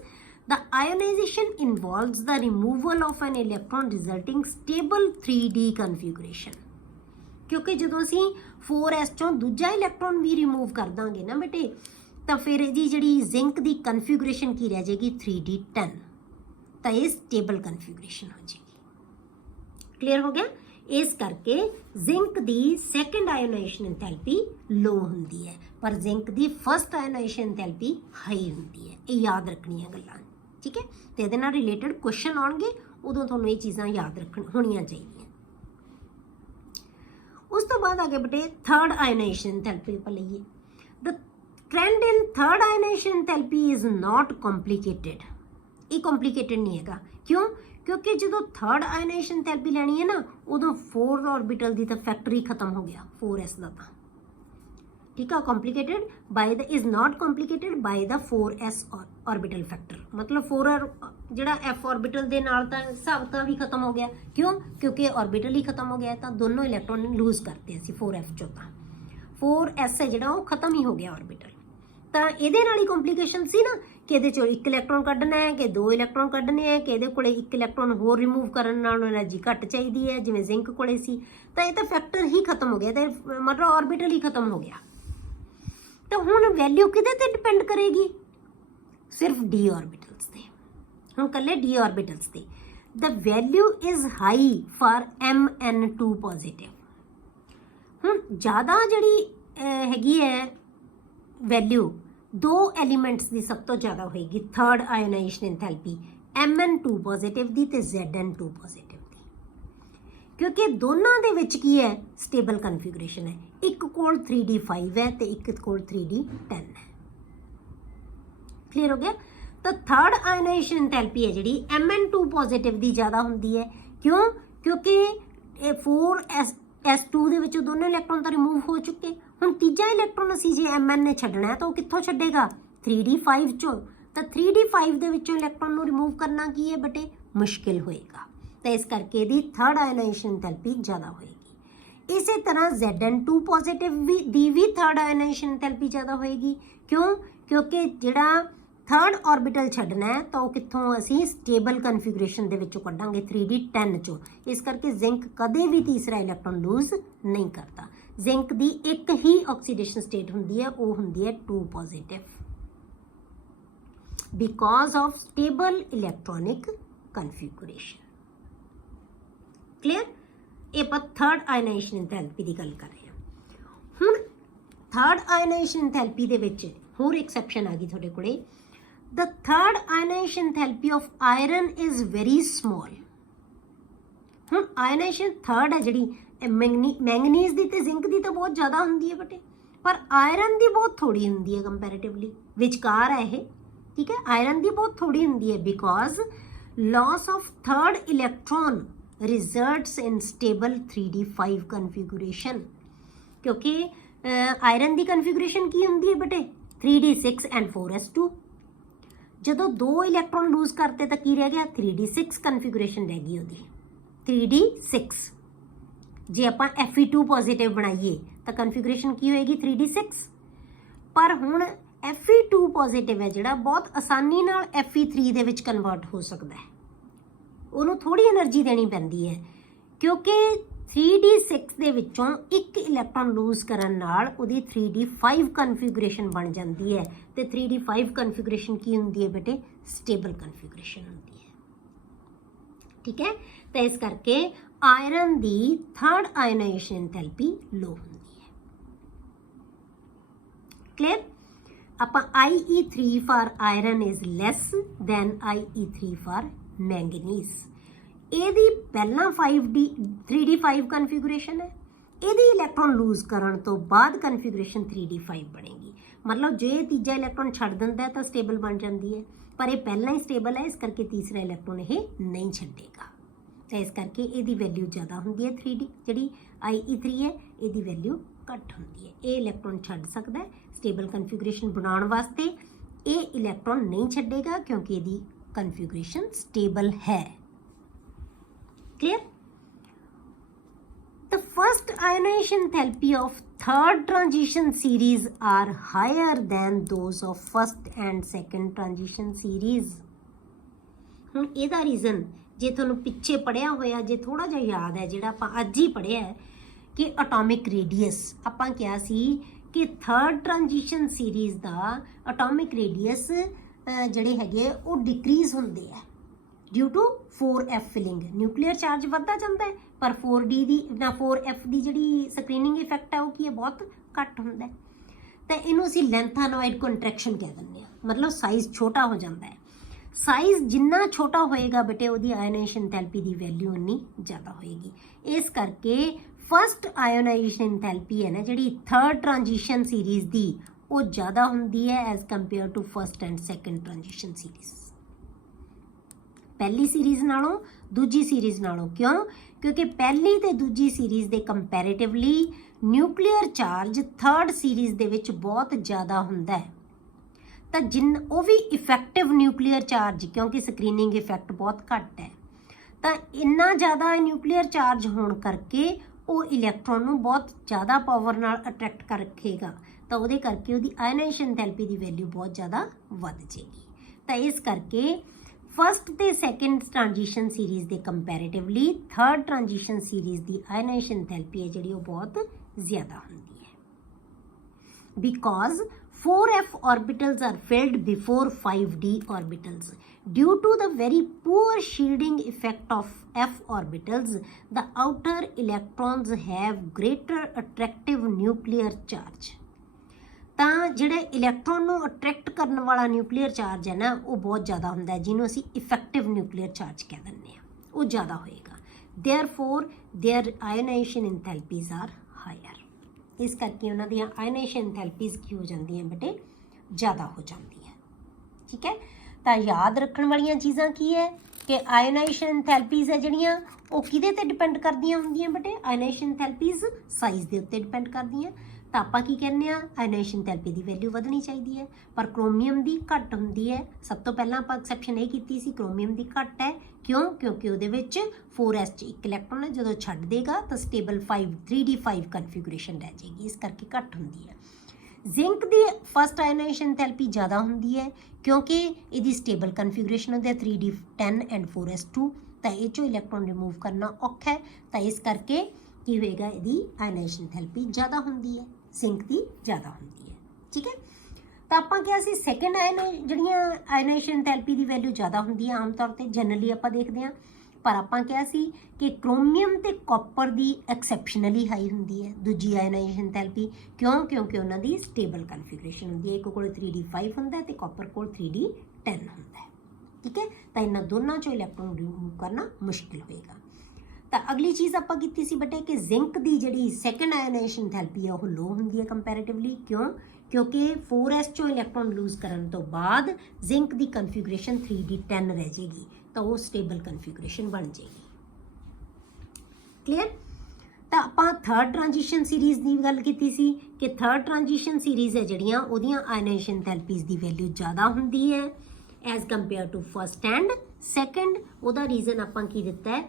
the ionization involves the removal of an electron resulting stable 3d configuration। ਕਿਉਂਕਿ ਜਦੋਂ ਅਸੀਂ 4s ਚੋਂ ਦੂਜਾ ਇਲੈਕਟ੍ਰੋਨ ਵੀ ਰਿਮੂਵ ਕਰ ਦਾਂਗੇ ਨਾ ਬੇਟੇ, ਤਾਂ ਫਿਰ ਇਹਦੀ ਜਿਹੜੀ ਜ਼ਿੰਕ ਦੀ ਕਨਫਿਗੂਰੇਸ਼ਨ ਕੀ ਰਹਿ ਜਾਏਗੀ? 3d10। ਤਾਂ ਇਹ ਸਟੇਬਲ ਕਨਫਿਗੂਰੇਸ਼ਨ ਹੋ ਜਾਏਗੀ। ਕਲੀਅਰ ਹੋ ਗਿਆ? ਇਸ ਕਰਕੇ ਜ਼ਿੰਕ ਦੀ ਸੈਕੰਡ ਆਇਓਨਾਈਜੇਸ਼ਨ ਇੰਥੈਲਪੀ ਲੋ ਹੁੰਦੀ ਹੈ, ਪਰ ਜ਼ਿੰਕ ਦੀ ਫਸਟ ਆਇਓਨਾਈਜੇਸ਼ਨ ਇੰਥੈਲਪੀ ਹਾਈ ਹੁੰਦੀ ਹੈ। ਇਹ ਯਾਦ ਰੱਖਣੀਆਂ ਗੱਲਾਂ, ਠੀਕ ਹੈ? ਤੇ ਇਹਦੇ ਨਾਲ ਰਿਲੇਟਡ ਕੁਐਸਚਨ ਆਉਣਗੇ, ਉਦੋਂ ਤੁਹਾਨੂੰ ਇਹ ਚੀਜ਼ਾਂ ਯਾਦ ਹੋਣੀਆਂ ਚਾਹੀਦੀਆਂ। ਉਸ ਤੋਂ ਬਾਅਦ ਆਗੇ ਬੇਟੇ ਥਰਡ ਆਇਓਨਾਈਜੇਸ਼ਨ ਇੰਥੈਲਪੀ ਆਪਾਂ ਲਈਏ। The trend in third ionization enthalpy is not complicated. ਇਹ ਕੰਪਲੀਕੇਟਡ ਨਹੀਂ ਹੈਗਾ। ਕਿਉਂ? ਕਿਉਂਕਿ ਜਦੋਂ ਥਰਡ ਆਇਓਨਾਈਜੇਸ਼ਨ ਇੰਥੈਲਪੀ ਲੈਣੀ ਹੈ ਨਾ, ਉਦੋਂ 4 ਆਰਬਿਟਲ ਦੀ ਤਾਂ ਫੈਕਟਰ ਹੀ ਖਤਮ ਹੋ ਗਿਆ 4s ਦਾ ਤਾਂ। ਠੀਕ ਆ? Complicated by the is not complicated by the 4s orbital factor. ਮਤਲਬ 4 ਜਿਹੜਾ f ਆਰਬਿਟਲ ਦੇ ਨਾਲ ਤਾਂ ਹਿਸਾਬ ਤਾਂ ਵੀ ਖਤਮ ਹੋ ਗਿਆ। ਕਿਉਂ? ਕਿਉਂਕਿ ਆਰਬਿਟਲ ਹੀ ਖਤਮ ਹੋ ਗਿਆ, ਤਾਂ ਦੋਨੋਂ ਇਲੈਕਟ੍ਰੋਨ ਲੂਜ਼ ਕਰਤੇ ਅਸੀਂ 4f ਚੋਂ। ਤਾਂ 4s ਹੈ ਜਿਹੜਾ ਉਹ ਖਤਮ ਹੀ ਹੋ ਗਿਆ ਆਰਬਿਟਲ। ਤਾਂ ਇਹਦੇ ਨਾਲ ਹੀ ਕੰਪਲੀਕੇਸ਼ਨ ਸੀ ਨਾ ਕਿ ਇਹਦੇ ਚੋਂ ਇੱਕ ਇਲੈਕਟ੍ਰੋਨ ਕੱਢਣਾ ਹੈ ਕਿ 2 ਇਲੈਕਟ੍ਰੋਨ ਕੱਢਣੇ ਹੈ, ਕਿ ਇਹਦੇ ਕੋਲੇ ਇੱਕ ਇਲੈਕਟ੍ਰੋਨ ਹੋਰ ਰਿਮੂਵ ਕਰਨ ਨਾਲ ਐਨਰਜੀ ਘੱਟ ਚਾਹੀਦੀ ਹੈ ਜਿਵੇਂ ਜ਼ਿੰਕ ਕੋਲੇ ਸੀ। ਤਾਂ ਇਹ ਤਾਂ ਫੈਕਟਰ ਹੀ ਖਤਮ ਹੋ ਗਿਆ, ਤੇ ਮਤਲਬ ਆਰਬਿਟਲ ਹੀ ਖਤਮ ਹੋ ਗਿਆ। ਤਾਂ ਹੁਣ ਵੈਲਿਊ ਕਿਹਦੇ ਤੇ ਡਿਪੈਂਡ ਕਰੇਗੀ? ਸਿਰਫ d ਆਰਬਿਟਲਸ ਤੇ। ਹੁਣ ਕੱਲੇ d ਆਰਬਿਟਲਸ ਤੇ। The value is high for mn2 positive. ਹੁਣ ਜ਼ਿਆਦਾ ਜਿਹੜੀ ਹੈਗੀ ਹੈ ਵੈਲਿਊ 2 ਐਲੀਮੈਂਟਸ ਦੀ ਸਭ ਤੋਂ ਜ਼ਿਆਦਾ ਹੋਏਗੀ ਥਰਡ ਆਇਓਨਾਈਜੇਸ਼ਨ ਇੰਥੈਲਪੀ, mn2 ਪੋਜ਼ਿਟਿਵ ਦੀ ਤੇ zn2 ਪੋਜ਼ਿਟਿਵ ਦੀ। ਕਿਉਂਕਿ ਦੋਨਾਂ ਦੇ ਵਿੱਚ ਕੀ ਹੈ? ਸਟੇਬਲ ਕਨਫਿਗੂਰੇਸ਼ਨ ਹੈ। ਇੱਕ ਕੋਲ 3d5 ਹੈ ਤੇ ਇੱਕ ਕੋਲ 3d10 ਹੈ। ਕਲੀਅਰ ਹੋ ਗਿਆ? ਤਾਂ ਥਰਡ ਆਇਓਨਾਈਜੇਸ਼ਨ ਇੰਥੈਲਪੀ ਹੈ ਜਿਹੜੀ mn2 ਪੋਜ਼ਿਟਿਵ ਦੀ ਜ਼ਿਆਦਾ ਹੁੰਦੀ ਹੈ। ਕਿਉਂ? ਕਿਉਂਕਿ ਇਹ 4s2 ਦੇ ਵਿੱਚੋਂ ਦੋਨੋਂ ਇਲੈਕਟ੍ਰੋਨ ਤਾਂ ਰਿਮੂਵ ਹੋ ਚੁੱਕੇ। ਹੁਣ ਤੀਜਾ ਇਲੈਕਟ੍ਰੋਨ ਅਸੀਂ ਜੇ mn ਨੇ ਛੱਡਣਾ ਹੈ ਤਾਂ ਉਹ ਕਿੱਥੋਂ ਛੱਡੇਗਾ? 3d5 ਚੋਂ। ਤਾਂ 3d5 ਦੇ ਵਿੱਚੋਂ ਇਲੈਕਟ੍ਰੋਨ ਨੂੰ ਰਿਮੂਵ ਕਰਨਾ ਕੀ ਹੈ ਬੇਟੇ? ਮੁਸ਼ਕਿਲ ਹੋਏਗਾ। ਤਾਂ ਇਸ ਕਰਕੇ ਇਹਦੀ ਥਰਡ ਆਇਓਨਾਈਜੇਸ਼ਨ ਐਂਥੈਲਪੀ ਜ਼ਿਆਦਾ ਹੋਏਗੀ। ਇਸੇ ਤਰ੍ਹਾਂ Zn2 ਪੋਜ਼ਿਟਿਵ ਦੀ ਵੀ ਥਰਡ ਆਇਓਨਾਈਜੇਸ਼ਨ ਐਂਥੈਲਪੀ ਜ਼ਿਆਦਾ ਹੋਏਗੀ। ਕਿਉਂ? ਕਿਉਂਕਿ ਜਿਹੜਾ ਥਰਡ ਆਰਬਿਟਲ ਛੱਡਣਾ ਹੈ ਤਾਂ ਉਹ ਕਿੱਥੋਂ ਅਸੀਂ ਸਟੇਬਲ ਕਨਫੀਗਰੇਸ਼ਨ ਦੇ ਵਿੱਚੋਂ ਕੱਢਾਂਗੇ 3d10 ਚੋਂ। ਇਸ ਕਰਕੇ ਜ਼ਿੰਕ ਕਦੇ ਵੀ ਤੀਸਰਾ ਇਲੈਕਟ੍ਰੋਨ ਲੂਜ਼ ਨਹੀਂ ਕਰਦਾ। ਜ਼ਿੰਕ ਦੀ ਇੱਕ ਹੀ ਆਕਸੀਡੇਸ਼ਨ ਸਟੇਟ ਹੁੰਦੀ ਹੈ, ਉਹ ਹੁੰਦੀ ਹੈ 2 positive, because of stable electronic configuration. Clear? ਇਹ ਆਪਾਂ ਥਰਡ ਆਇਓਨਾਈਜੇਸ਼ਨ ਐਂਥੈਲਪੀ ਦੀ ਗੱਲ ਕਰ ਰਹੇ ਹਾਂ। ਹੁਣ ਥਰਡ ਆਇਓਨਾਈਜੇਸ਼ਨ ਐਂਥੈਲਪੀ ਦੇ ਵਿੱਚ ਹੋਰ ਐਕਸੈਪਸ਼ਨ ਆ ਗਈ ਤੁਹਾਡੇ ਕੋਲੇ। The third ionization enthalpy of iron is very small। ਹੁਣ ਆਇਓਨਾਈਜੇਸ਼ਨ ਥਰਡ ਹੈ ਜਿਹੜੀ ਮੈਂਗਨੀਜ਼ ਦੀ ਤੇ ਜ਼ਿੰਕ ਦੀ ਤਾਂ ਬਹੁਤ ਜ਼ਿਆਦਾ ਹੁੰਦੀ ਹੈ ਬਟੇ, ਪਰ ਆਇਰਨ ਦੀ ਬਹੁਤ ਥੋੜੀ ਹੁੰਦੀ ਹੈ ਕੰਪੈरेटिवली, ਵਿਚਕਾਰ ਹੈ ਇਹ। ਠੀਕ ਹੈ, ਆਇਰਨ ਦੀ ਬਹੁਤ ਥੋੜੀ ਹੁੰਦੀ ਹੈ because loss of third electron results in stable 3d5 configuration। ਕਿਉਂਕਿ ਆਇਰਨ ਦੀ ਕਨਫੀਗਰੇਸ਼ਨ ਕੀ ਹੁੰਦੀ ਹੈ ਬਟੇ 3d6 and 4s2। ਜਦੋਂ 2 ਇਲੈਕਟ੍ਰੋਨ ਲੂਜ਼ ਕਰਤੇ ਤਾਂ ਕੀ ਰਹਿ ਗਿਆ 3d6 ਕਨਫੀਗਰੇਸ਼ਨ ਰਹਿ ਗਈ ਉਹਦੀ 3d6। ਜੇ ਆਪਾਂ Fe2 ਪੋਜ਼ਿਟਿਵ ਬਣਾਈਏ ਤਾਂ ਕਨਫੀਗਰੇਸ਼ਨ ਕੀ ਹੋਏਗੀ 3d6। ਪਰ ਹੁਣ Fe2 ਪੋਜ਼ਿਟਿਵ ਹੈ ਜਿਹੜਾ ਬਹੁਤ ਆਸਾਨੀ ਨਾਲ Fe3 ਦੇ ਵਿੱਚ ਕਨਵਰਟ ਹੋ ਸਕਦਾ ਹੈ। ਉਹਨੂੰ ਥੋੜੀ એનર્ਜੀ ਦੇਣੀ ਪੈਂਦੀ ਹੈ ਕਿਉਂਕਿ 3d6 ਦੇ ਵਿੱਚੋਂ ਇੱਕ ਇਲੈਕਟ੍ਰੋਨ ਲੂਜ਼ ਕਰਨ ਨਾਲ ਉਹਦੀ 3d5 ਕਨਫੀਗਰੇਸ਼ਨ ਬਣ ਜਾਂਦੀ ਹੈ ਤੇ 3d5 ਕਨਫੀਗਰੇਸ਼ਨ ਕੀ ਹੁੰਦੀ ਹੈ ਬੇਟੇ ਸਟੇਬਲ ਕਨਫੀਗਰੇਸ਼ਨ ਹੁੰਦੀ ਹੈ। ਠੀਕ ਹੈ, ਤਾਂ ਇਸ ਕਰਕੇ ਆਇਰਨ ਦੀ ਥਰਡ ਆਇਓਨਾਈਜੇਸ਼ਨ ਐਂਥੈਲਪੀ ਲੋ ਹੁੰਦੀ ਹੈ। ਕਲੀਅਰ? ਆਪਾਂ IE3 for iron is less than IE3 for manganese. ਇਹਦੀ ਪਹਿਲਾਂ 3d5 ਕਨਫੀਗਰੇਸ਼ਨ ਹੈ, ਇਹਦੀ ਇਲੈਕਟ੍ਰੋਨ ਲੂਜ਼ ਕਰਨ ਤੋਂ ਬਾਅਦ ਕਨਫੀਗਰੇਸ਼ਨ 3d5 ਬਣੇਗੀ। ਮਤਲਬ ਜੇ ਤੀਜਾ ਇਲੈਕਟ੍ਰੋਨ ਛੱਡ ਦਿੰਦਾ ਤਾਂ ਸਟੇਬਲ ਬਣ ਜਾਂਦੀ ਹੈ, ਪਰ ਇਹ ਪਹਿਲਾਂ ਹੀ ਸਟੇਬਲ ਹੈ, ਇਸ ਕਰਕੇ ਤੀਸਰਾ ਇਲੈਕਟ੍ਰੋਨ ਇਹ ਨਹੀਂ ਛੱਡੇਗਾ। ਤਾਂ ਇਸ ਕਰਕੇ ਇਹਦੀ ਵੈਲਿਊ ਜ਼ਿਆਦਾ ਹੁੰਦੀ ਹੈ 3d, ਜਿਹੜੀ IE3 ਹੈ ਇਹਦੀ ਵੈਲਿਊ ਘੱਟ ਹੁੰਦੀ ਹੈ। ਇਹ ਇਲੈਕਟ੍ਰੋਨ ਛੱਡ ਸਕਦਾ ਹੈ ਸਟੇਬਲ ਕਨਫੀਗਰੇਸ਼ਨ ਬਣਾਉਣ ਵਾਸਤੇ, ਇਹ ਇਲੈਕਟ੍ਰੋਨ ਨਹੀਂ ਛੱਡੇਗਾ ਕਿਉਂਕਿ ਇਹਦੀ ਕਨਫੀਗਰੇਸ਼ਨ ਸਟੇਬਲ ਹੈ। Clear? The first ionization enthalpy of third transition series are higher than those of first and second transition series। ਹੁਣ ਇਹਦਾ ਰੀਜ਼ਨ ਜੇ ਤੁਹਾਨੂੰ ਪਿੱਛੇ ਪੜਿਆ ਹੋਇਆ ਜੇ ਥੋੜਾ ਜਿਹਾ ਯਾਦ ਹੈ ਜਿਹੜਾ ਆਪਾਂ ਅੱਜ ਹੀ ਪੜਿਆ ਹੈ ਕਿ ਅਟੋਮਿਕ ਰੇਡੀਅਸ ਆਪਾਂ ਕਿਹਾ ਸੀ ਕਿ ਥਰਡ ਟ੍ਰਾਂਜੀਸ਼ਨ ਸੀਰੀਜ਼ ਦਾ ਅਟੋਮਿਕ ਰੇਡੀਅਸ ਜਿਹੜੇ ਹੈਗੇ ਉਹ ਡਿਕਰੀਜ਼ ਹੁੰਦੇ ਆ due to 4f filling. Nuclear charge ਵੱਧਦਾ ਜਾਂਦਾ ਹੈ ਪਰ 4d ਦੀ ਨਾ 4f ਦੀ ਜਿਹੜੀ ਸਕਰੀਨਿੰਗ ਇਫੈਕਟ ਹੈ ਉਹ ਕੀ ਹੈ ਬਹੁਤ ਘੱਟ ਹੁੰਦਾ ਹੈ। ਤਾਂ ਇਹਨੂੰ ਅਸੀਂ ਲੈਂਥਾਨੋਇਡ ਕੰਟਰੈਕਸ਼ਨ ਕਹਿ ਦਿੰਦੇ ਹਾਂ, ਮਤਲਬ ਸਾਈਜ਼ ਛੋਟਾ ਹੋ ਜਾਂਦਾ ਹੈ। ਸਾਈਜ਼ ਜਿੰਨਾ ਛੋਟਾ ਹੋਏਗਾ ਬੇਟੇ ਉਹਦੀ ਆਇਓਨਾਈਜੇਸ਼ਨ ਐਂਥੈਲਪੀ ਦੀ ਵੈਲਿਊ ਉਨੀ ਜ਼ਿਆਦਾ ਹੋਏਗੀ। ਇਸ ਕਰਕੇ ਫਸਟ ਆਇਓਨਾਈਜੇਸ਼ਨ ਐਂਥੈਲਪੀ ਹੈ ਨਾ ਜਿਹੜੀ ਥਰਡ ਟ੍ਰਾਂਜੀਸ਼ਨ ਸੀਰੀਜ਼ ਦੀ ਉਹ ਜ਼ਿਆਦਾ ਹੁੰਦੀ ਹੈ as compare to first and second transition series. ਪਹਿਲੀ ਸੀਰੀਜ਼ ਨਾਲੋਂ ਦੂਜੀ ਸੀਰੀਜ਼ ਨਾਲੋਂ। ਕਿਉਂ? ਕਿਉਂਕਿ ਪਹਿਲੀ ਤੇ ਦੂਜੀ ਸੀਰੀਜ਼ ਦੇ ਕੰਪੈरेटिवली ਨਿਊਕਲੀਅਰ ਚਾਰਜ ਥਰਡ ਸੀਰੀਜ਼ ਦੇ ਵਿੱਚ ਬਹੁਤ ਜ਼ਿਆਦਾ ਹੁੰਦਾ ਹੈ। ਤਾਂ ਉਹ ਵੀ ਇਫੈਕਟਿਵ ਨਿਊਕਲੀਅਰ ਚਾਰਜ ਕਿਉਂਕਿ ਸਕਰੀਨਿੰਗ ਇਫੈਕਟ ਬਹੁਤ ਘੱਟ ਹੈ, ਤਾਂ ਇੰਨਾ ਜ਼ਿਆਦਾ ਨਿਊਕਲੀਅਰ ਚਾਰਜ ਹੋਣ ਕਰਕੇ ਉਹ ਇਲੈਕਟ੍ਰੋਨ ਨੂੰ ਬਹੁਤ ਜ਼ਿਆਦਾ ਪਾਵਰ ਨਾਲ ਅਟਰੈਕਟ ਕਰ ਰੱਖੇਗਾ, ਤਾਂ ਉਹਦੇ ਕਰਕੇ ਉਹਦੀ ਆਇਓਨਾਈਜੇਸ਼ਨ ਐਂਥੈਲਪੀ ਦੀ ਵੈਲਿਊ ਬਹੁਤ ਜ਼ਿਆਦਾ ਵੱਧ ਜਾਏਗੀ। ਤਾਂ ਇਸ ਕਰਕੇ ਫਸਟ ਤੇ ਸੈਕੰਡ ਟ੍ਰਾਂਜੀਸ਼ਨ ਸੀਰੀਜ਼ ਦੇ ਕੰਪੈरेटिवली ਥਰਡ ਟ੍ਰਾਂਜੀਸ਼ਨ ਸੀਰੀਜ਼ ਦੀ ਆਇਓਨਾਈਜੇਸ਼ਨ ਐਂਥੈਲਪੀ ਹੈ ਜਿਹੜੀ ਉਹ ਬਹੁਤ ਜ਼ਿਆਦਾ ਹੁੰਦੀ ਹੈ because 4f orbitals are filled before 5d orbitals. Due to the very poor shielding effect of f orbitals, the outer electrons have greater attractive nuclear charge. ਤਾਂ ਜਿਹੜੇ ਇਲੈਕਟ੍ਰੋਨ ਨੂੰ ਅਟਰੈਕਟ ਕਰਨ ਵਾਲਾ ਨਿਊਕਲੀਅਰ ਚਾਰਜ ਹੈ ਨਾ ਉਹ ਬਹੁਤ ਜ਼ਿਆਦਾ ਹੁੰਦਾ ਹੈ, ਜਿਹਨੂੰ ਅਸੀਂ ਇਫੈਕਟਿਵ ਨਿਊਕਲੀਅਰ ਚਾਰਜ ਕਹਿ ਦਿੰਦੇ ਹਾਂ, ਉਹ ਜ਼ਿਆਦਾ ਹੋਏਗਾ। Therefore, their ionization enthalpies are higher. ਇਸ ਕਰਕੇ ਉਹਨਾਂ ਦੀਆਂ ਆਇਓਨਾਈਜੇਸ਼ਨ ਐਂਥੈਲਪੀਜ਼ ਕੀ ਹੋ ਜਾਂਦੀਆਂ ਬੇਟੇ ਜ਼ਿਆਦਾ ਹੋ ਜਾਂਦੀ ਹੈ। ਠੀਕ ਹੈ, ਤਾਂ ਯਾਦ ਰੱਖਣ ਵਾਲੀਆਂ ਚੀਜ਼ਾਂ ਕੀ ਹੈ ਕਿ ਆਇਓਨਾਈਜੇਸ਼ਨ ਐਂਥੈਲਪੀਜ਼ ਹੈ ਜਿਹੜੀਆਂ ਉਹ ਕਿਹਦੇ ਤੇ ਡਿਪੈਂਡ ਕਰਦੀਆਂ ਹੁੰਦੀਆਂ ਬੇਟੇ? ਆਇਓਨਾਈਜੇਸ਼ਨ ਐਂਥੈਲਪੀਜ਼ ਸਾਈਜ਼ ਦੇ ਉੱਤੇ ਡਿਪੈਂਡ ਕਰਦੀਆਂ। ਤਾਂ ਆਪਾਂ ਕੀ ਕਹਿੰਦੇ ਆ, ਆਇਨਾਈਜ਼ੇਸ਼ਨ ਥੈਰੇਪੀ ਦੀ ਵੈਲਿਊ ਵਧਣੀ ਚਾਹੀਦੀ ਹੈ, ਪਰ ਕ੍ਰੋਮੀਅਮ ਦੀ ਘੱਟ ਹੁੰਦੀ ਹੈ। ਸਭ ਤੋਂ ਪਹਿਲਾਂ ਆਪਾਂ ਐਕਸੈਪਸ਼ਨ ਇਹ ਕੀਤੀ ਸੀ, ਕ੍ਰੋਮੀਅਮ ਦੀ ਘੱਟ ਹੈ। ਕਿਉਂ? ਕਿਉਂਕਿ ਉਹਦੇ ਵਿੱਚ 4s 'ਚ ਇੱਕ ਇਲੈਕਟ੍ਰੋਨ ਹੈ, ਜਦੋਂ ਛੱਡ ਦੇਗਾ ਤਾਂ ਸਟੇਬਲ 3d5 ਕਨਫੀਗੂਰੇਸ਼ਨ ਰਹਿ ਜਾਏਗੀ, ਇਸ ਕਰਕੇ ਘੱਟ ਹੁੰਦੀ ਹੈ। ਜ਼ਿੰਕ ਦੀ ਫਸਟ ਆਇਨਾਈਜ਼ੇਸ਼ਨ ਥੈਰੇਪੀ ਜ਼ਿਆਦਾ ਹੁੰਦੀ ਹੈ, ਕਿਉਂਕਿ ਇਹਦੀ ਸਟੇਬਲ ਕਨਫੀਗੂਰੇਸ਼ਨ ਹੁੰਦੀ ਹੈ 3d10 ਐਂਡ 4s2, ਤਾਂ ਇਹ 'ਚੋਂ ਇਲੈਕਟ੍ਰੋਨ ਰਿਮੂਵ ਕਰਨਾ ਔਖਾ ਹੈ, ਤਾਂ ਇਸ ਕਰਕੇ ਕੀ ਹੋਏਗਾ, ਇਹਦੀ ਆਇਨਾਈਜ਼ੇਸ਼ਨ ਥੈਰੇਪੀ ਜ਼ਿਆਦਾ ਹੁੰਦੀ ਹੈ, ਜ਼ਿੰਕ ਦੀ ਜ਼ਿਆਦਾ ਹੁੰਦੀ ਹੈ। ਠੀਕ ਹੈ, ਤਾਂ ਆਪਾਂ ਕਿਹਾ ਸੀ ਸੈਕੰਡ ਜਿਹੜੀਆਂ ਆਇਨਾਈਜ਼ੇਸ਼ਨ ਥੈਰੇਪੀ ਦੀ ਵੈਲਿਊ ਜ਼ਿਆਦਾ ਹੁੰਦੀ ਹੈ ਆਮ ਤੌਰ ਤੇ ਜਨਰਲੀ ਆਪਾਂ ਦੇਖਦੇ ਹਾਂ, ਪਰ ਆਪਾਂ ਕਿਹਾ ਸੀ ਕਿ ਕ੍ਰੋਮੀਅਮ ਤੇ ਕਾਪਰ ਦੀ ਐਕਸੈਪਸ਼ਨਲੀ ਹਾਈ ਹੁੰਦੀ ਹੈ ਦੂਜੀ ਆਇਨਾਈਜ਼ੇਸ਼ਨ ਥੈਰੇਪੀ। ਕਿਉਂ? ਕਿਉਂਕਿ ਉਹਨਾਂ ਦੀ ਸਟੇਬਲ ਕਨਫੀਗੂਰੇਸ਼ਨ ਹੁੰਦੀ ਹੈ, ਇੱਕ ਕੋਲ 3d5 ਹੁੰਦਾ ਤੇ ਕਾਪਰ ਕੋਲ 3d10 ਹੁੰਦਾ ਹੈ। ਠੀਕ ਹੈ, ਤਾਂ ਇਹਨਾਂ ਦੋਨਾਂ ਚੋਂ ਇਲੈਕਟ੍ਰੋਨ ਰਿਮੂਵ ਕਰਨਾ ਮੁਸ਼ਕਿਲ ਹੋਏਗਾ। ਤਾਂ ਅਗਲੀ ਚੀਜ਼ ਆਪਾਂ ਕੀਤੀ ਸੀ ਬੇਟੇ ਕਿ ਜ਼ਿੰਕ ਦੀ ਜਿਹੜੀ ਸੈਕੰਡ ਆਇਨਾਈਜ਼ੇਸ਼ਨ ਥੈਰੇਪੀ ਹੈ ਉਹ ਲੋ ਹੁੰਦੀ ਹੈ ਕੰਪੈरेटिवली। ਕਿਉਂ? ਕਿਉਂਕਿ 4s ਚੋਂ ਇਲੈਕਟ੍ਰੋਨ ਲੂਜ਼ ਕਰਨ ਤੋਂ ਬਾਅਦ ਜ਼ਿੰਕ ਦੀ ਕਨਫੀਗੂਰੇਸ਼ਨ 3d10 ਰਹਿ ਜਾਏਗੀ, ਤਾਂ ਉਹ ਸਟੇਬਲ ਕਨਫੀਗੂਰੇਸ਼ਨ ਬਣ ਜਾਏਗੀ। ਕਲੀਅਰ? ਤਾਂ ਆਪਾਂ ਥਰਡ ਟ੍ਰਾਂਜੀਸ਼ਨ ਸੀਰੀਜ਼ ਦੀ ਗੱਲ ਕੀਤੀ ਸੀ ਕਿ ਥਰਡ ਟ੍ਰਾਂਜੀਸ਼ਨ ਸੀਰੀਜ਼ ਹੈ ਜਿਹੜੀਆਂ ਉਹਦੀਆਂ ਆਇਨਾਈਜ਼ੇਸ਼ਨ ਥੈਰੇਪੀਜ਼ ਦੀ ਵੈਲਿਊ ਜ਼ਿਆਦਾ ਹੁੰਦੀ ਹੈ as compare to first and second. ਉਹਦਾ ਰੀਜ਼ਨ ਆਪਾਂ ਕੀ ਦਿੱਤਾ ਹੈ,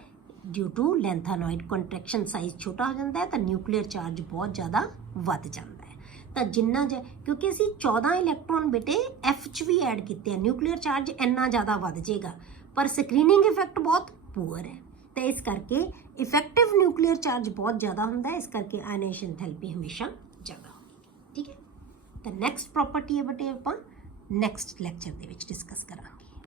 due to lanthanoid contraction size ਛੋਟਾ ਹੋ ਜਾਂਦਾ ਹੈ ਤਾਂ ਨਿਊਕਲੀਅਰ ਚਾਰਜ ਬਹੁਤ ਜ਼ਿਆਦਾ ਵੱਧ ਜਾਂਦਾ ਹੈ। ਤਾਂ ਜਿੰਨਾ ਕਿਉਂਕਿ ਅਸੀਂ 14 ਇਲੈਕਟ੍ਰੋਨ ਬੇਟੇ F 'ਚ ਵੀ ਐਡ ਕੀਤੇ ਆ, ਨਿਊਕਲੀਅਰ ਚਾਰਜ ਇੰਨਾ ਜ਼ਿਆਦਾ ਵੱਧ ਜਾਏਗਾ, ਪਰ ਸਕਰੀਨਿੰਗ ਇਫੈਕਟ ਬਹੁਤ ਪੂਅਰ ਹੈ, ਤਾਂ ਇਸ ਕਰਕੇ ਇਫੈਕਟਿਵ ਨਿਊਕਲੀਅਰ ਚਾਰਜ ਬਹੁਤ ਜ਼ਿਆਦਾ ਹੁੰਦਾ ਹੈ, ਇਸ ਕਰਕੇ ਆਇਨਾਈਜ਼ੇਸ਼ਨ ਥੈਰੇਪੀ ਹਮੇਸ਼ਾ ਜ਼ਿਆਦਾ ਹੋਵੇਗੀ। ਠੀਕ ਹੈ, ਤਾਂ ਨੈਕਸਟ ਪ੍ਰੋਪਰਟੀ ਹੈ ਬੇਟੇ ਆਪਾਂ ਨੈਕਸਟ ਲੈਕਚਰ ਦੇ ਵਿੱਚ ਡਿਸਕਸ ਕਰਾਂਗੇ।